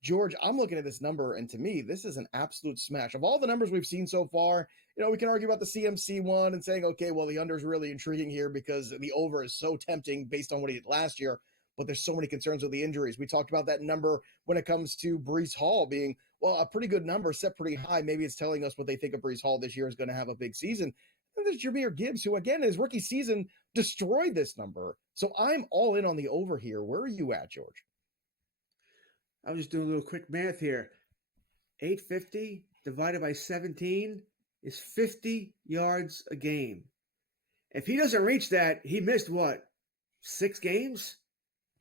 George, I'm looking at this number, and to me, this is an absolute smash. Of all the numbers we've seen so far, we can argue about the CMC one and saying, okay, well, the under is really intriguing here because the over is so tempting based on what he did last year, but there's so many concerns with the injuries. We talked about that number when it comes to Breece Hall being, well, a pretty good number, set pretty high. Maybe it's telling us what they think of Breece Hall this year is going to have a big season. And there's Jahmyr Gibbs, who, again, in his rookie season, destroyed this number. So I'm all in on the over here. Where are you at, George? I was just doing a little quick math here. 850 divided by 17 is 50 yards a game. If he doesn't reach that, he missed what? 6 games?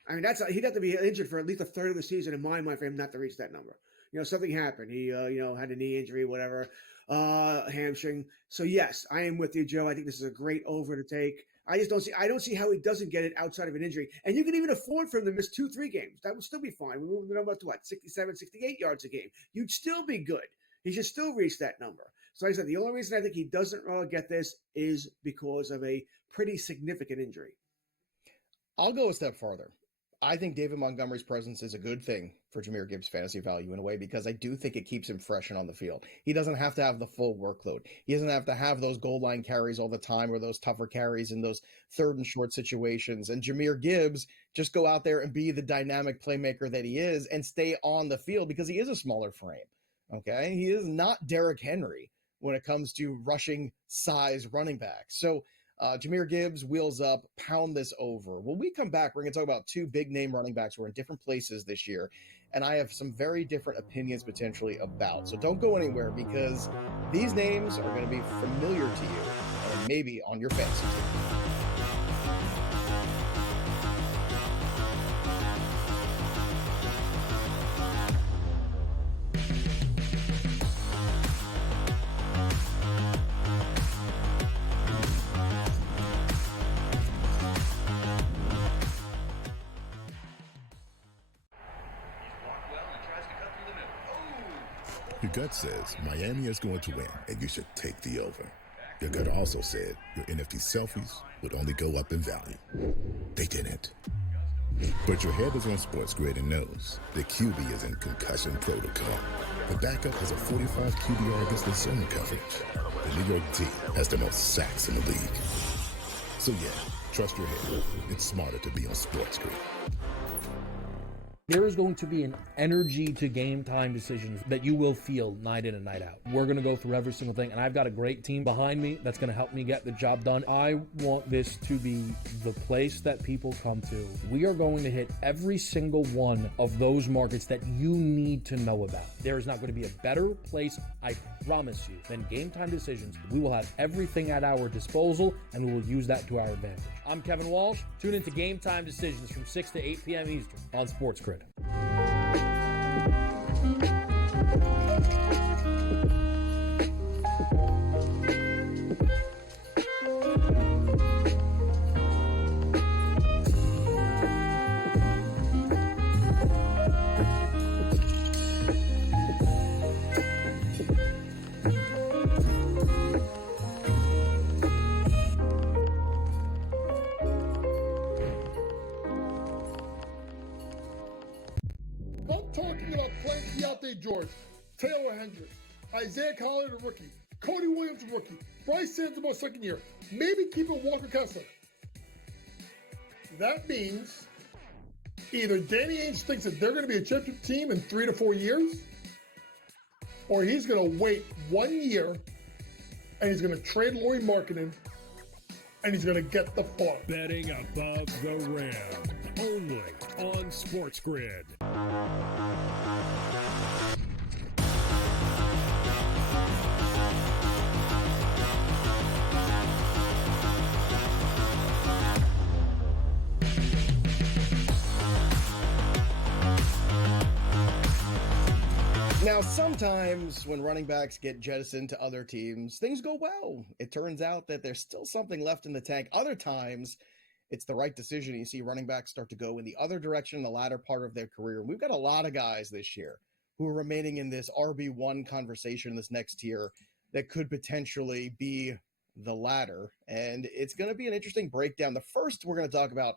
I mean, he'd have to be injured for at least a third of the season in my mind for him not to reach that number. Something happened. He, had a knee injury, whatever, hamstring. So yes, I am with you, Joe. I think this is a great over to take. I don't see how he doesn't get it outside of an injury. And you can even afford for him to miss 2-3 games. That would still be fine. We moved the number up to 67, 68 yards a game. You'd still be good. He should still reach that number. So like I said, the only reason I think he doesn't get this is because of a pretty significant injury. I'll go a step farther. I think David Montgomery's presence is a good thing for Jahmyr Gibbs' fantasy value in a way because I do think it keeps him fresh and on the field. He doesn't have to have the full workload. He doesn't have to have those goal line carries all the time or those tougher carries in those third and short situations. And Jahmyr Gibbs just go out there and be the dynamic playmaker that he is and stay on the field because he is a smaller frame. Okay? He is not Derrick Henry when it comes to rushing size running backs. So Jahmyr Gibbs, wheels up, pound this over. When we come back, we're going to talk about 2 big-name running backs who are in different places this year, and I have some very different opinions potentially about. So don't go anywhere because these names are going to be familiar to you and maybe on your fantasy team. Your gut says Miami is going to win, and you should take the over. Your gut also said your NFT selfies would only go up in value. They didn't. But your head is on SportsGrid and knows the QB is in concussion protocol. The backup has a 45 QBR against the zone coverage. The New York D has the most sacks in the league. So yeah, trust your head. It's smarter to be on SportsGrid. There is going to be an energy to game time decisions that you will feel night in and night out. We're going to go through every single thing, and I've got a great team behind me that's going to help me get the job done. I want this to be the place that people come to. We are going to hit every single one of those markets that you need to know about. There is not going to be a better place, I promise you, than Game Time Decisions. We will have everything at our disposal, and we will use that to our advantage. I'm Kevin Walsh. Tune into Game Time Decisions from 6 to 8 p.m. Eastern on SportsGrid. Talking about playing Pisapia and George, Taylor Hendricks, Isaiah Collier, the rookie, Cody Williams, the rookie, Bryce Sands, second year, maybe keeping Walker Kessler. That means either Danny Ainge thinks that they're going to be a championship team in 3 to 4 years, or he's going to wait 1 year and he's going to trade Lauri Markkanen and he's going to get the farm. Betting above the rim. Only on SportsGrid. Now, sometimes when running backs get jettisoned to other teams, things go well. It turns out that there's still something left in the tank. Other times, it's the right decision. You see running backs start to go in the other direction in the latter part of their career. We've got a lot of guys this year who are remaining in this RB1 conversation, this next tier, that could potentially be the latter. And it's going to be an interesting breakdown. The first we're going to talk about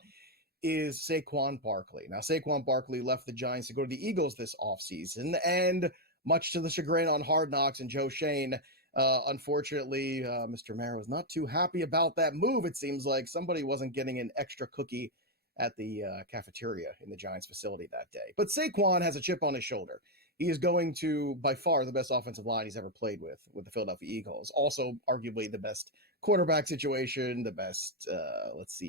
is Saquon Barkley. Now, Saquon Barkley left the Giants to go to the Eagles this offseason, and much to the chagrin on Hard Knocks and Joe Shane, unfortunately, Mr. Mayer was not too happy about that move. It seems like somebody wasn't getting an extra cookie at the cafeteria in the Giants facility that day. But Saquon has a chip on his shoulder. He is going to, by far, the best offensive line he's ever played with the Philadelphia Eagles. Also, arguably, the best quarterback situation, the best,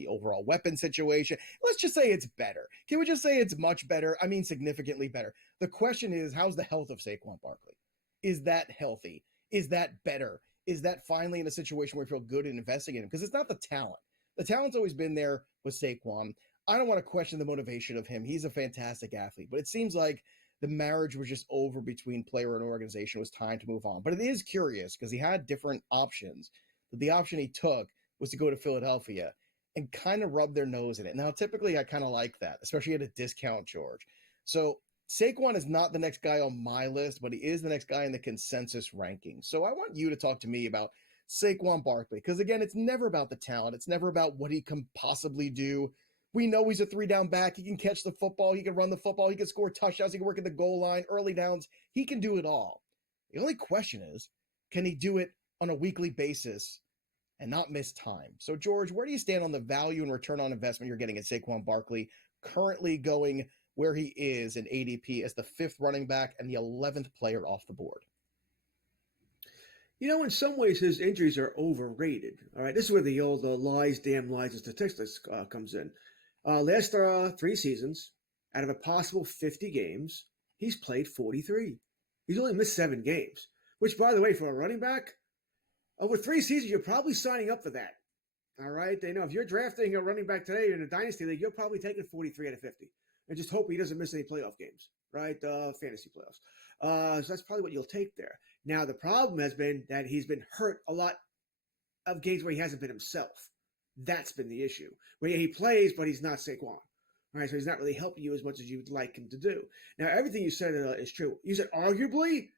overall weapon situation. Let's just say it's better. Can we just say it's much better? I mean, significantly better. The question is, how's the health of Saquon Barkley? Is that healthy? Is that better? Is that finally in a situation where we feel good in investing in him? Because it's not the talent. The talent's always been there with Saquon. I don't want to question the motivation of him. He's a fantastic athlete. But it seems like the marriage was just over between player and organization. It was time to move on. But it is curious because he had different options. But the option he took was to go to Philadelphia and kind of rub their nose in it. Now, typically, I kind of like that, especially at a discount, George. So Saquon is not the next guy on my list, but he is the next guy in the consensus ranking. So I want you to talk to me about Saquon Barkley, because again, it's never about the talent. It's never about what he can possibly do. We know he's a 3-down back. He can catch the football. He can run the football. He can score touchdowns. He can work at the goal line, early downs. He can do it all. The only question is, can he do it on a weekly basis and not miss time? So, George, where do you stand on the value and return on investment you're getting at Saquon Barkley, currently going where he is in ADP as the 5th running back and the 11th player off the board? You know, in some ways, his injuries are overrated. All right, this is where the old lies, damn lies, and statistics comes in. Last 3 seasons, out of a possible 50 games, he's played 43. He's only missed 7 games, which, by the way, for a running back, over 3 seasons, you're probably signing up for that. All right, they know if you're drafting a running back today in a dynasty league, you're probably taking 43 out of 50. And just hope he doesn't miss any playoff games, right? Fantasy playoffs. So that's probably what you'll take there. Now, the problem has been that he's been hurt a lot of games where he hasn't been himself. That's been the issue. Where he plays, but he's not Saquon. All right, so he's not really helping you as much as you would like him to do. Now, everything you said is true. You said arguably,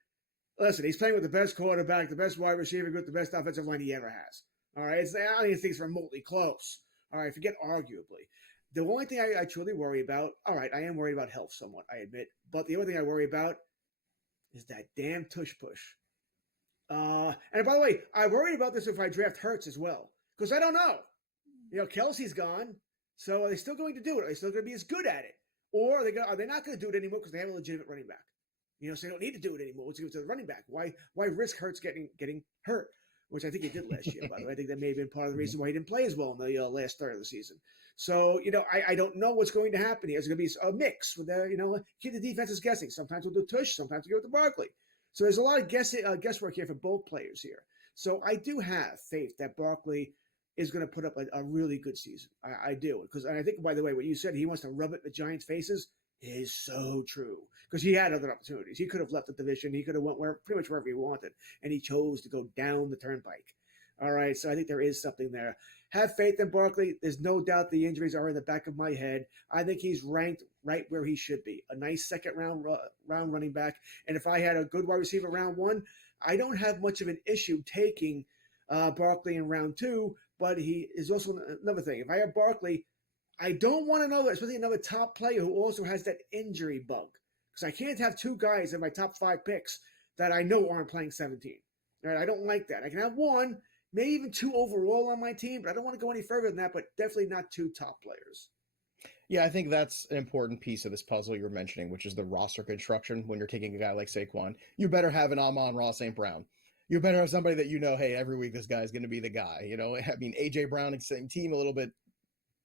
listen, he's playing with the best quarterback, the best wide receiver, with the best offensive line he ever has. All right, I don't even think it's remotely close. All right, forget arguably. The only thing I truly worry about, all right, I am worried about health somewhat, I admit, but the only thing I worry about is that damn tush push. And by the way, I worried about this if I draft Hurts as well, because I don't know. Kelsey's gone, so are they still going to do it? Are they still going to be as good at it? Or are they not going to do it anymore because they have a legitimate running back? So they don't need to do it anymore. Let's give it to the running back. Why risk Hurts getting hurt? Which I think he did last year, by the way. I think that may have been part of the reason why he didn't play as well in the last third of the season. So, I don't know what's going to happen here. It's going to be a mix with keep the defense is guessing. Sometimes we'll do Tush, sometimes we'll go with the Barkley. So there's a lot of guesswork here for both players here. So I do have faith that Barkley is going to put up a really good season. I do. And I think, by the way, what you said, he wants to rub it in the Giants' faces is so true. Because he had other opportunities. He could have left the division. He could have went pretty much wherever he wanted. And he chose to go down the turnpike. All right, so I think there is something there. Have faith in Barkley. There's no doubt the injuries are in the back of my head. I think he's ranked right where he should be. A nice second round running back. And if I had a good wide receiver round 1, I don't have much of an issue taking Barkley in round 2. But he is also another thing. If I have Barkley, I don't want especially another top player who also has that injury bug. Because I can't have 2 guys in my top 5 picks that I know aren't playing 17. All right, I don't like that. I can have 1, maybe even 2 overall on my team, but I don't want to go any further than that, but definitely not 2 top players. Yeah, I think that's an important piece of this puzzle you're mentioning, which is the roster construction. When you're taking a guy like Saquon, you better have an Amon-Ra St. Brown. You better have somebody that hey, every week this guy's going to be the guy. I mean, A.J. Brown, same team, a little bit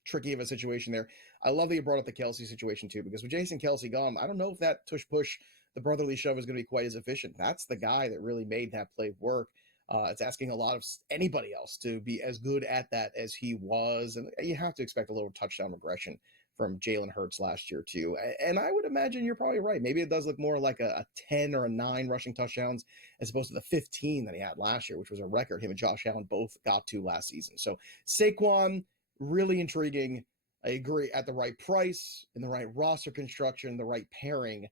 tricky of a situation there. I love that you brought up the Kelsey situation too, because with Jason Kelsey gone, I don't know if that tush push, the brotherly shove, is going to be quite as efficient. That's the guy that really made that play work. It's asking a lot of anybody else to be as good at that as he was, and you have to expect a little touchdown regression from Jalen Hurts last year too. And I would imagine you're probably right. Maybe it does look more like a 10 or a 9 rushing touchdowns as opposed to the 15 that he had last year, which was a record him and Josh Allen both got to last season. So Saquon, really intriguing. I agree, at the right price, in the right roster construction, the right pairing,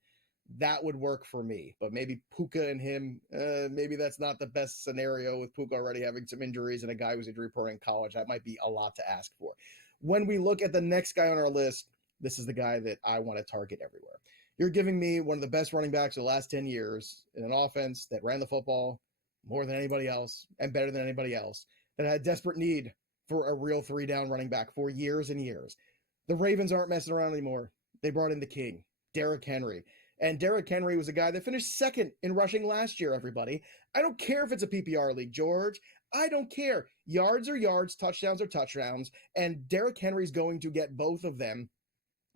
that would work for me. But maybe Puka and him, maybe that's not the best scenario with Puka already having some injuries and a guy who's injury prone in college. That might be a lot to ask for. When we look at the next guy on our list, this is the guy that I want to target everywhere. You're giving me one of the best running backs of the last 10 years in an offense that ran the football more than anybody else and better than anybody else, that had desperate need for a real 3-down running back for years and years. The Ravens aren't messing around anymore. They brought in the king, Derrick Henry. And Derrick Henry was a guy that finished second in rushing last year, everybody. I don't care if it's a PPR league, George. I don't care. Yards are yards, touchdowns are touchdowns, and Derrick Henry's going to get both of them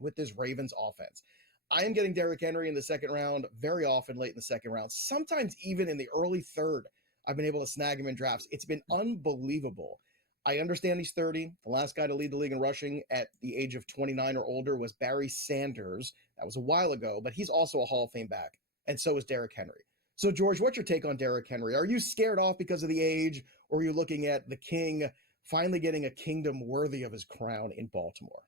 with this Ravens offense. I am getting Derrick Henry in the second round very often, late in the second round, sometimes even in the early third. I've been able to snag him in drafts. It's been unbelievable. I understand he's 30. The last guy to lead the league in rushing at the age of 29 or older was Barry Sanders. That was a while ago, but he's also a Hall of Fame back, and so is Derrick Henry. So, George, what's your take on Derrick Henry? Are you scared off because of the age, or are you looking at the king finally getting a kingdom worthy of his crown in Baltimore?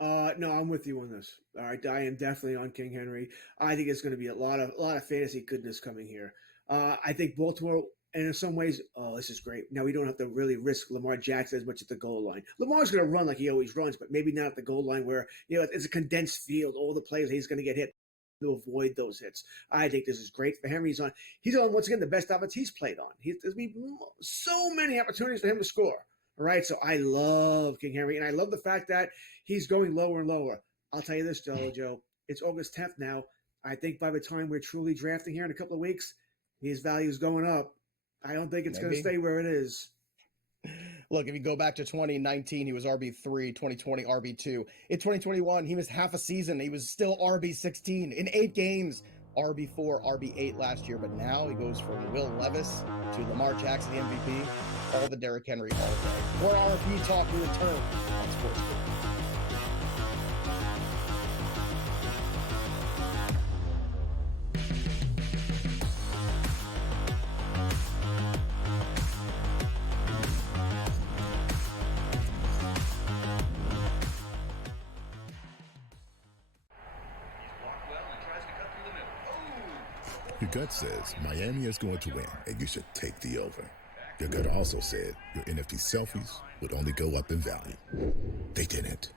No, I'm with you on this. All right, I am definitely on King Henry. I think it's going to be a lot of fantasy goodness coming here. I think Baltimore, and in some ways, this is great. Now we don't have to really risk Lamar Jackson as much at the goal line. Lamar's going to run like he always runs, but maybe not at the goal line where it's a condensed field. All the players he's going to get hit to avoid those hits. I think this is great for Henry. He's on once again the best offense he's played on. There's been so many opportunities for him to score. All right, so I love King Henry, and I love the fact that he's going lower and lower. I'll tell you this, Joe. It's August 10th now. I think by the time we're truly drafting here in a couple of weeks, his value is going up. I don't think it's going to stay where it is. Look, if you go back to 2019, he was RB3, 2020, RB2. In 2021, he missed half a season. He was still RB16 in 8 games, RB4, RB8 last year. But now he goes from Will Levis to Lamar Jackson, the MVP, all the Derrick Henry all day. More RFP talk will return on SportsGrid. Your gut says Miami is going to win, and you should take the over. Your gut also said your NFT selfies would only go up in value. They didn't.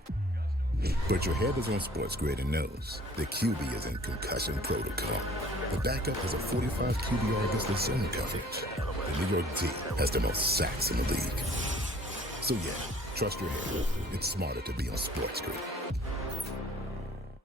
But your head is on SportsGrid and knows the QB is in concussion protocol. The backup has a 45 QBR against the zone coverage. The New York D has the most sacks in the league. So yeah, trust your head. It's smarter to be on SportsGrid.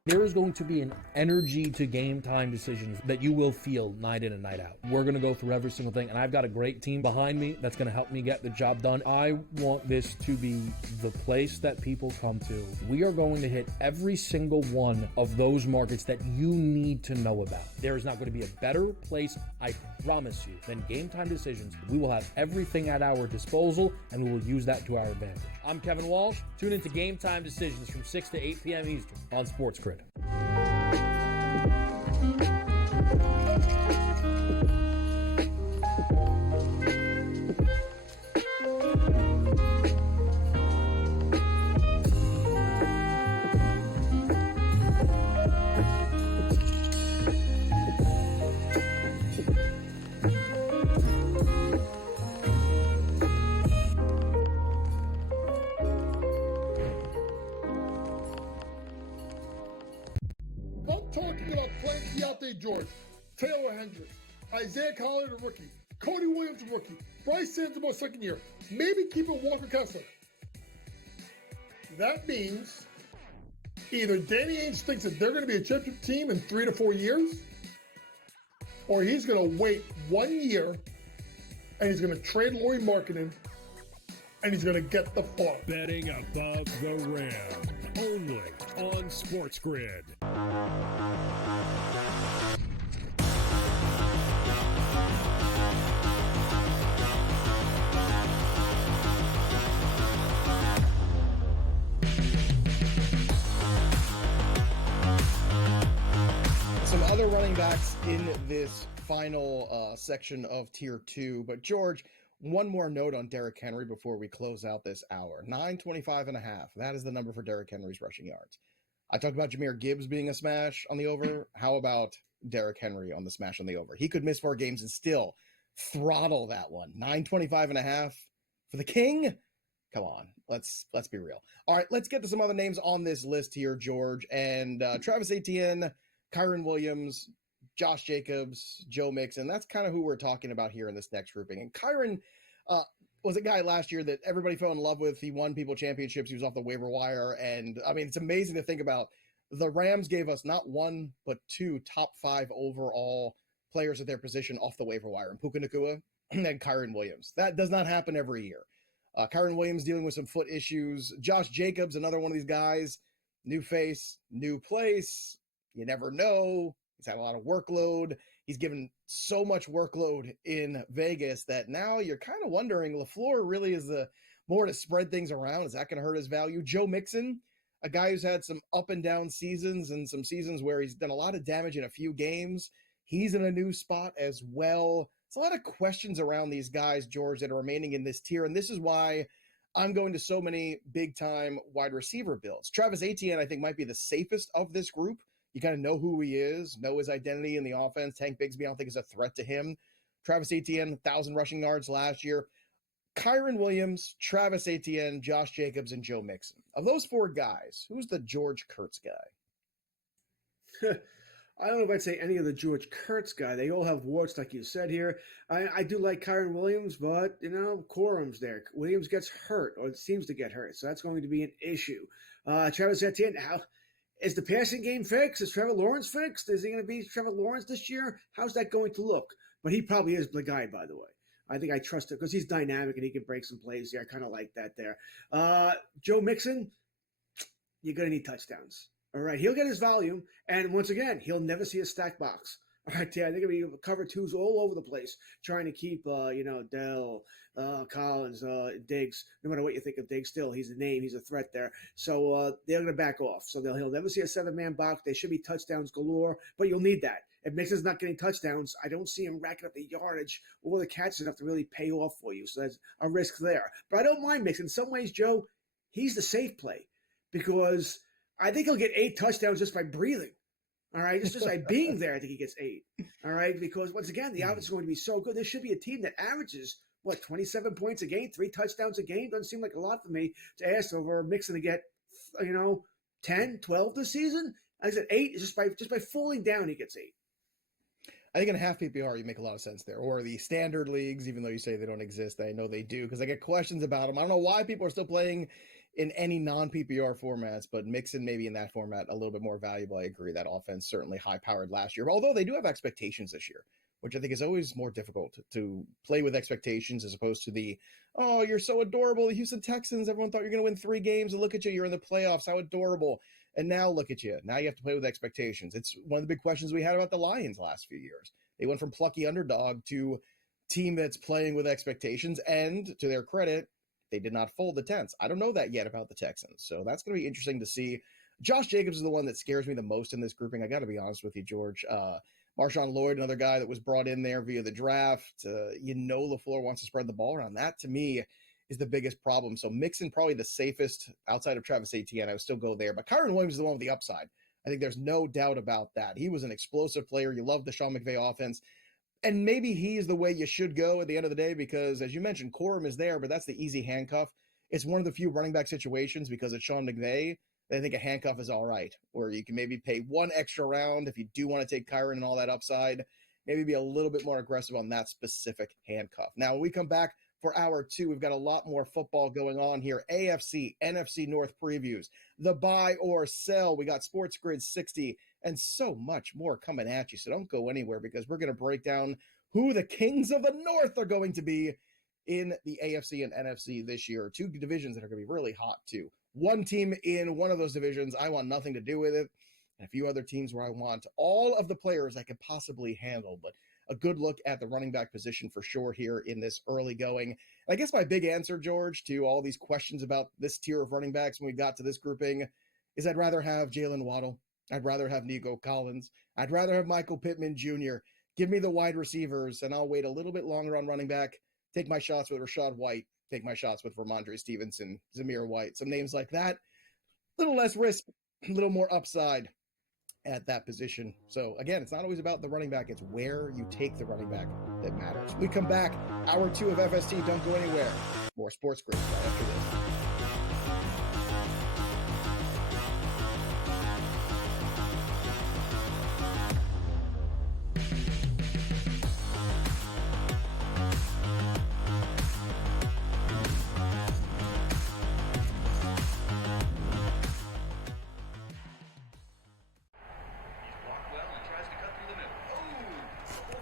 There is going to be an energy to game time decisions that you will feel night in and night out. We're going to go through every single thing, and I've got a great team behind me that's going to help me get the job done. I want this to be the place that people come to. We are going to hit every single one of those markets that you need to know about. There is not going to be a better place, I promise you, than Game Time Decisions. We will have everything at our disposal, and we will use that to our advantage. I'm Kevin Walsh. Tune into Game Time Decisions from 6 to 8 p.m. Eastern on SportsGrid. I'm talking about playing Pisapia George, Taylor Hendricks, Isaiah Collins, a rookie, Cody Williams, a rookie, Bryce Sansamore, second year, maybe keeping Walker Kessler. That means either Danny Ainge thinks that they're going to be a championship team in 3 to 4 years, or he's going to wait 1 year and he's going to trade Lauri Markkanen and he's going to get the farm. Betting above the rim. Only on SportsGrid. Some other running backs in this final section of Tier 2. But, George, one more note on Derrick Henry before we close out this hour. 925.5. That is the number for Derrick Henry's rushing yards. I talked about Jahmyr Gibbs being a smash on the over. How about Derrick Henry on the smash on the over? He could miss 4 games and still throttle that one. 925.5 for the King. Come on, let's be real. All right, let's get to some other names on this list here, George. And Travis Etienne, Kyren Williams, Josh Jacobs, Joe Mixon. That's kind of who we're talking about here in this next grouping. And Kyren was a guy last year that everybody fell in love with. He won people championships. He was off the waiver wire. And, I mean, it's amazing to think about. The Rams gave us not 1, but 2 top 5 overall players at their position off the waiver wire. And Puka Nacua and then Kyren Williams. That does not happen every year. Kyren Williams dealing with some foot issues. Josh Jacobs, another one of these guys. New face, new place. You never know. He's had a lot of workload. He's given so much workload in Vegas that now you're kind of wondering, LaFleur really is the more to spread things around. Is that going to hurt his value? Joe Mixon, a guy who's had some up and down seasons and some seasons where he's done a lot of damage in a few games. He's in a new spot as well. It's a lot of questions around these guys, George, that are remaining in this tier. And this is why I'm going to so many big-time wide receiver builds. Travis Etienne, I think, might be the safest of this group. You kind of know who he is, know his identity in the offense. Tank Bigsby, I don't think, is a threat to him. Travis Etienne, 1,000 rushing yards last year. Kyren Williams, Travis Etienne, Josh Jacobs, and Joe Mixon. Of those 4 guys, who's the George Kurtz guy? I don't know if I'd say any of the George Kurtz guy. They all have warts, like you said here. I do like Kyren Williams, but, Corum's there. Williams gets hurt, or seems to get hurt, so that's going to be an issue. Travis Etienne, is the passing game fixed? Is Trevor Lawrence fixed? Is he going to be Trevor Lawrence this year? How's that going to look? But he probably is the guy, by the way. I think I trust him because he's dynamic and he can break some plays there. I kind of like that there. Joe Mixon, you're going to need touchdowns. All right, he'll get his volume, and once again, he'll never see a stack box. All right, yeah, they're going to be cover 2s all over the place, trying to keep, Dell, Collins, Diggs. No matter what you think of Diggs, still, he's a name, he's a threat there. So they're going to back off. So he'll never see a 7-man box. There should be touchdowns galore, but you'll need that. If Mixon's not getting touchdowns, I don't see him racking up the yardage or the catches enough to really pay off for you. So there's a risk there. But I don't mind Mixon. In some ways, Joe, he's the safe play because I think he'll get 8 touchdowns just by breathing. All right, just by being there, I think he gets 8. All right, because once again, the offense is going to be so good. There should be a team that averages what, 27 points a game, 3 touchdowns a game? Doesn't seem like a lot for me to ask over Mixon to get, 10, 12 this season. I said 8, just by falling down, he gets 8. I think in half PPR, you make a lot of sense there. Or the standard leagues, even though you say they don't exist, I know they do because I get questions about them. I don't know why people are still playing in any non-PPR formats, but Mixon maybe in that format a little bit more valuable. I agree. That offense certainly high-powered last year, although they do have expectations this year, which I think is always more difficult to play with expectations as opposed to the, oh, you're so adorable, the Houston Texans, everyone thought you're going to win 3 games, and look at you, you're in the playoffs, how adorable. And now look at you. Now you have to play with expectations. It's one of the big questions we had about the Lions last few years. They went from plucky underdog to team that's playing with expectations, and to their credit, they did not fold the tents. I don't know that yet about the Texans, so that's going to be interesting to see. Josh Jacobs is the one that scares me the most in this grouping. I got to be honest with you, George. Marshawn Lloyd, another guy that was brought in there via the draft. LaFleur wants to spread the ball around. That, to me, is the biggest problem. So Mixon probably the safest outside of Travis Etienne. I would still go there. But Kyron Williams is the one with the upside. I think there's no doubt about that. He was an explosive player. You love the Sean McVay offense. And maybe he's the way you should go at the end of the day because, as you mentioned, Corum is there, but that's the easy handcuff. It's one of the few running back situations because it's Sean McVay. I think a handcuff is all right, where you can maybe pay 1 extra round if you do want to take Kyron and all that upside. Maybe be a little bit more aggressive on that specific handcuff. Now, when we come back for hour 2, we've got a lot more football going on here. AFC, NFC North previews, the buy or sell. We got SportsGrid 60 and so much more coming at you. So don't go anywhere because we're going to break down who the Kings of the North are going to be in the AFC and NFC this year. 2 divisions that are going to be really hot too. One team in one of those divisions, I want nothing to do with it. And a few other teams where I want all of the players I could possibly handle. But a good look at the running back position for sure here in this early going. And I guess my big answer, George, to all these questions about this tier of running backs when we got to this grouping is I'd rather have Jalen Waddle. I'd rather have Nico Collins. I'd rather have Michael Pittman Jr. Give me the wide receivers, and I'll wait a little bit longer on running back. Take my shots with Rashad White. Take my shots with Ramondre Stevenson, Zamir White, some names like that. A little less risk, a little more upside at that position. So again, it's not always about the running back. It's where you take the running back that matters. When we come back, hour 2 of FST. Don't go anywhere. More SportsGrid right after this.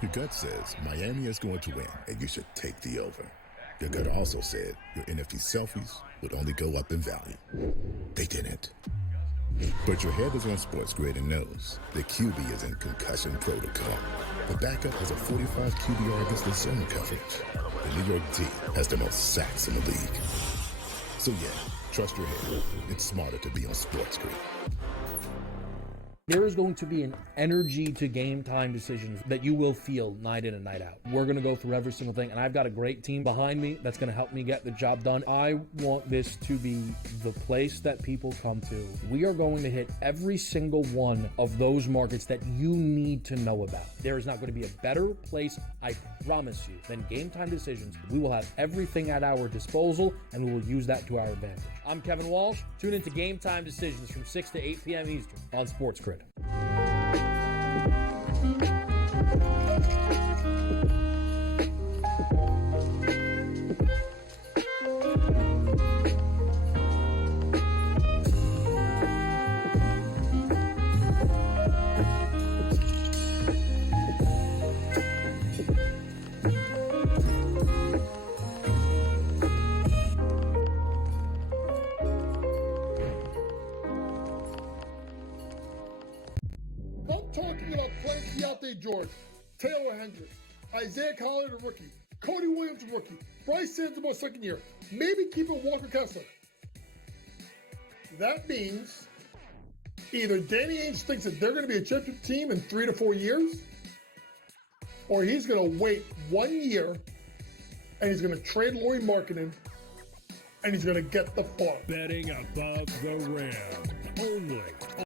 Your gut says Miami is going to win, and you should take the over. Your gut also said your NFT selfies would only go up in value. They didn't. But your head is on SportsGrid and knows the QB is in concussion protocol. The backup has a 45 QBR against the zone coverage. The New York D has the most sacks in the league. So yeah, trust your head. It's smarter to be on SportsGrid. There is going to be an energy to game time decisions that you will feel night in and night out. We're going to go through every single thing, and I've got a great team behind me that's going to help me get the job done. I want this to be the place that people come to. We are going to hit every single one of those markets that you need to know about. There is not going to be a better place, I promise you, than game time decisions. We will have everything at our disposal, and we will use that to our advantage. I'm Kevin Walsh. Tune into Game Time Decisions from 6 to 8 p.m. Eastern on SportsGrid. Talking about Pisapia, George, Taylor Hendricks, Isaiah Collier, the rookie, Cody Williams, the rookie, Bryce Santamore, second year, maybe keep it Walker Kessler. That means either Danny Ainge thinks that they're going to be a championship team in 3 to 4 years, or he's going to wait 1 year and he's going to trade Lauri Markkanen and he's going to get the farm. Betting above the rim. Only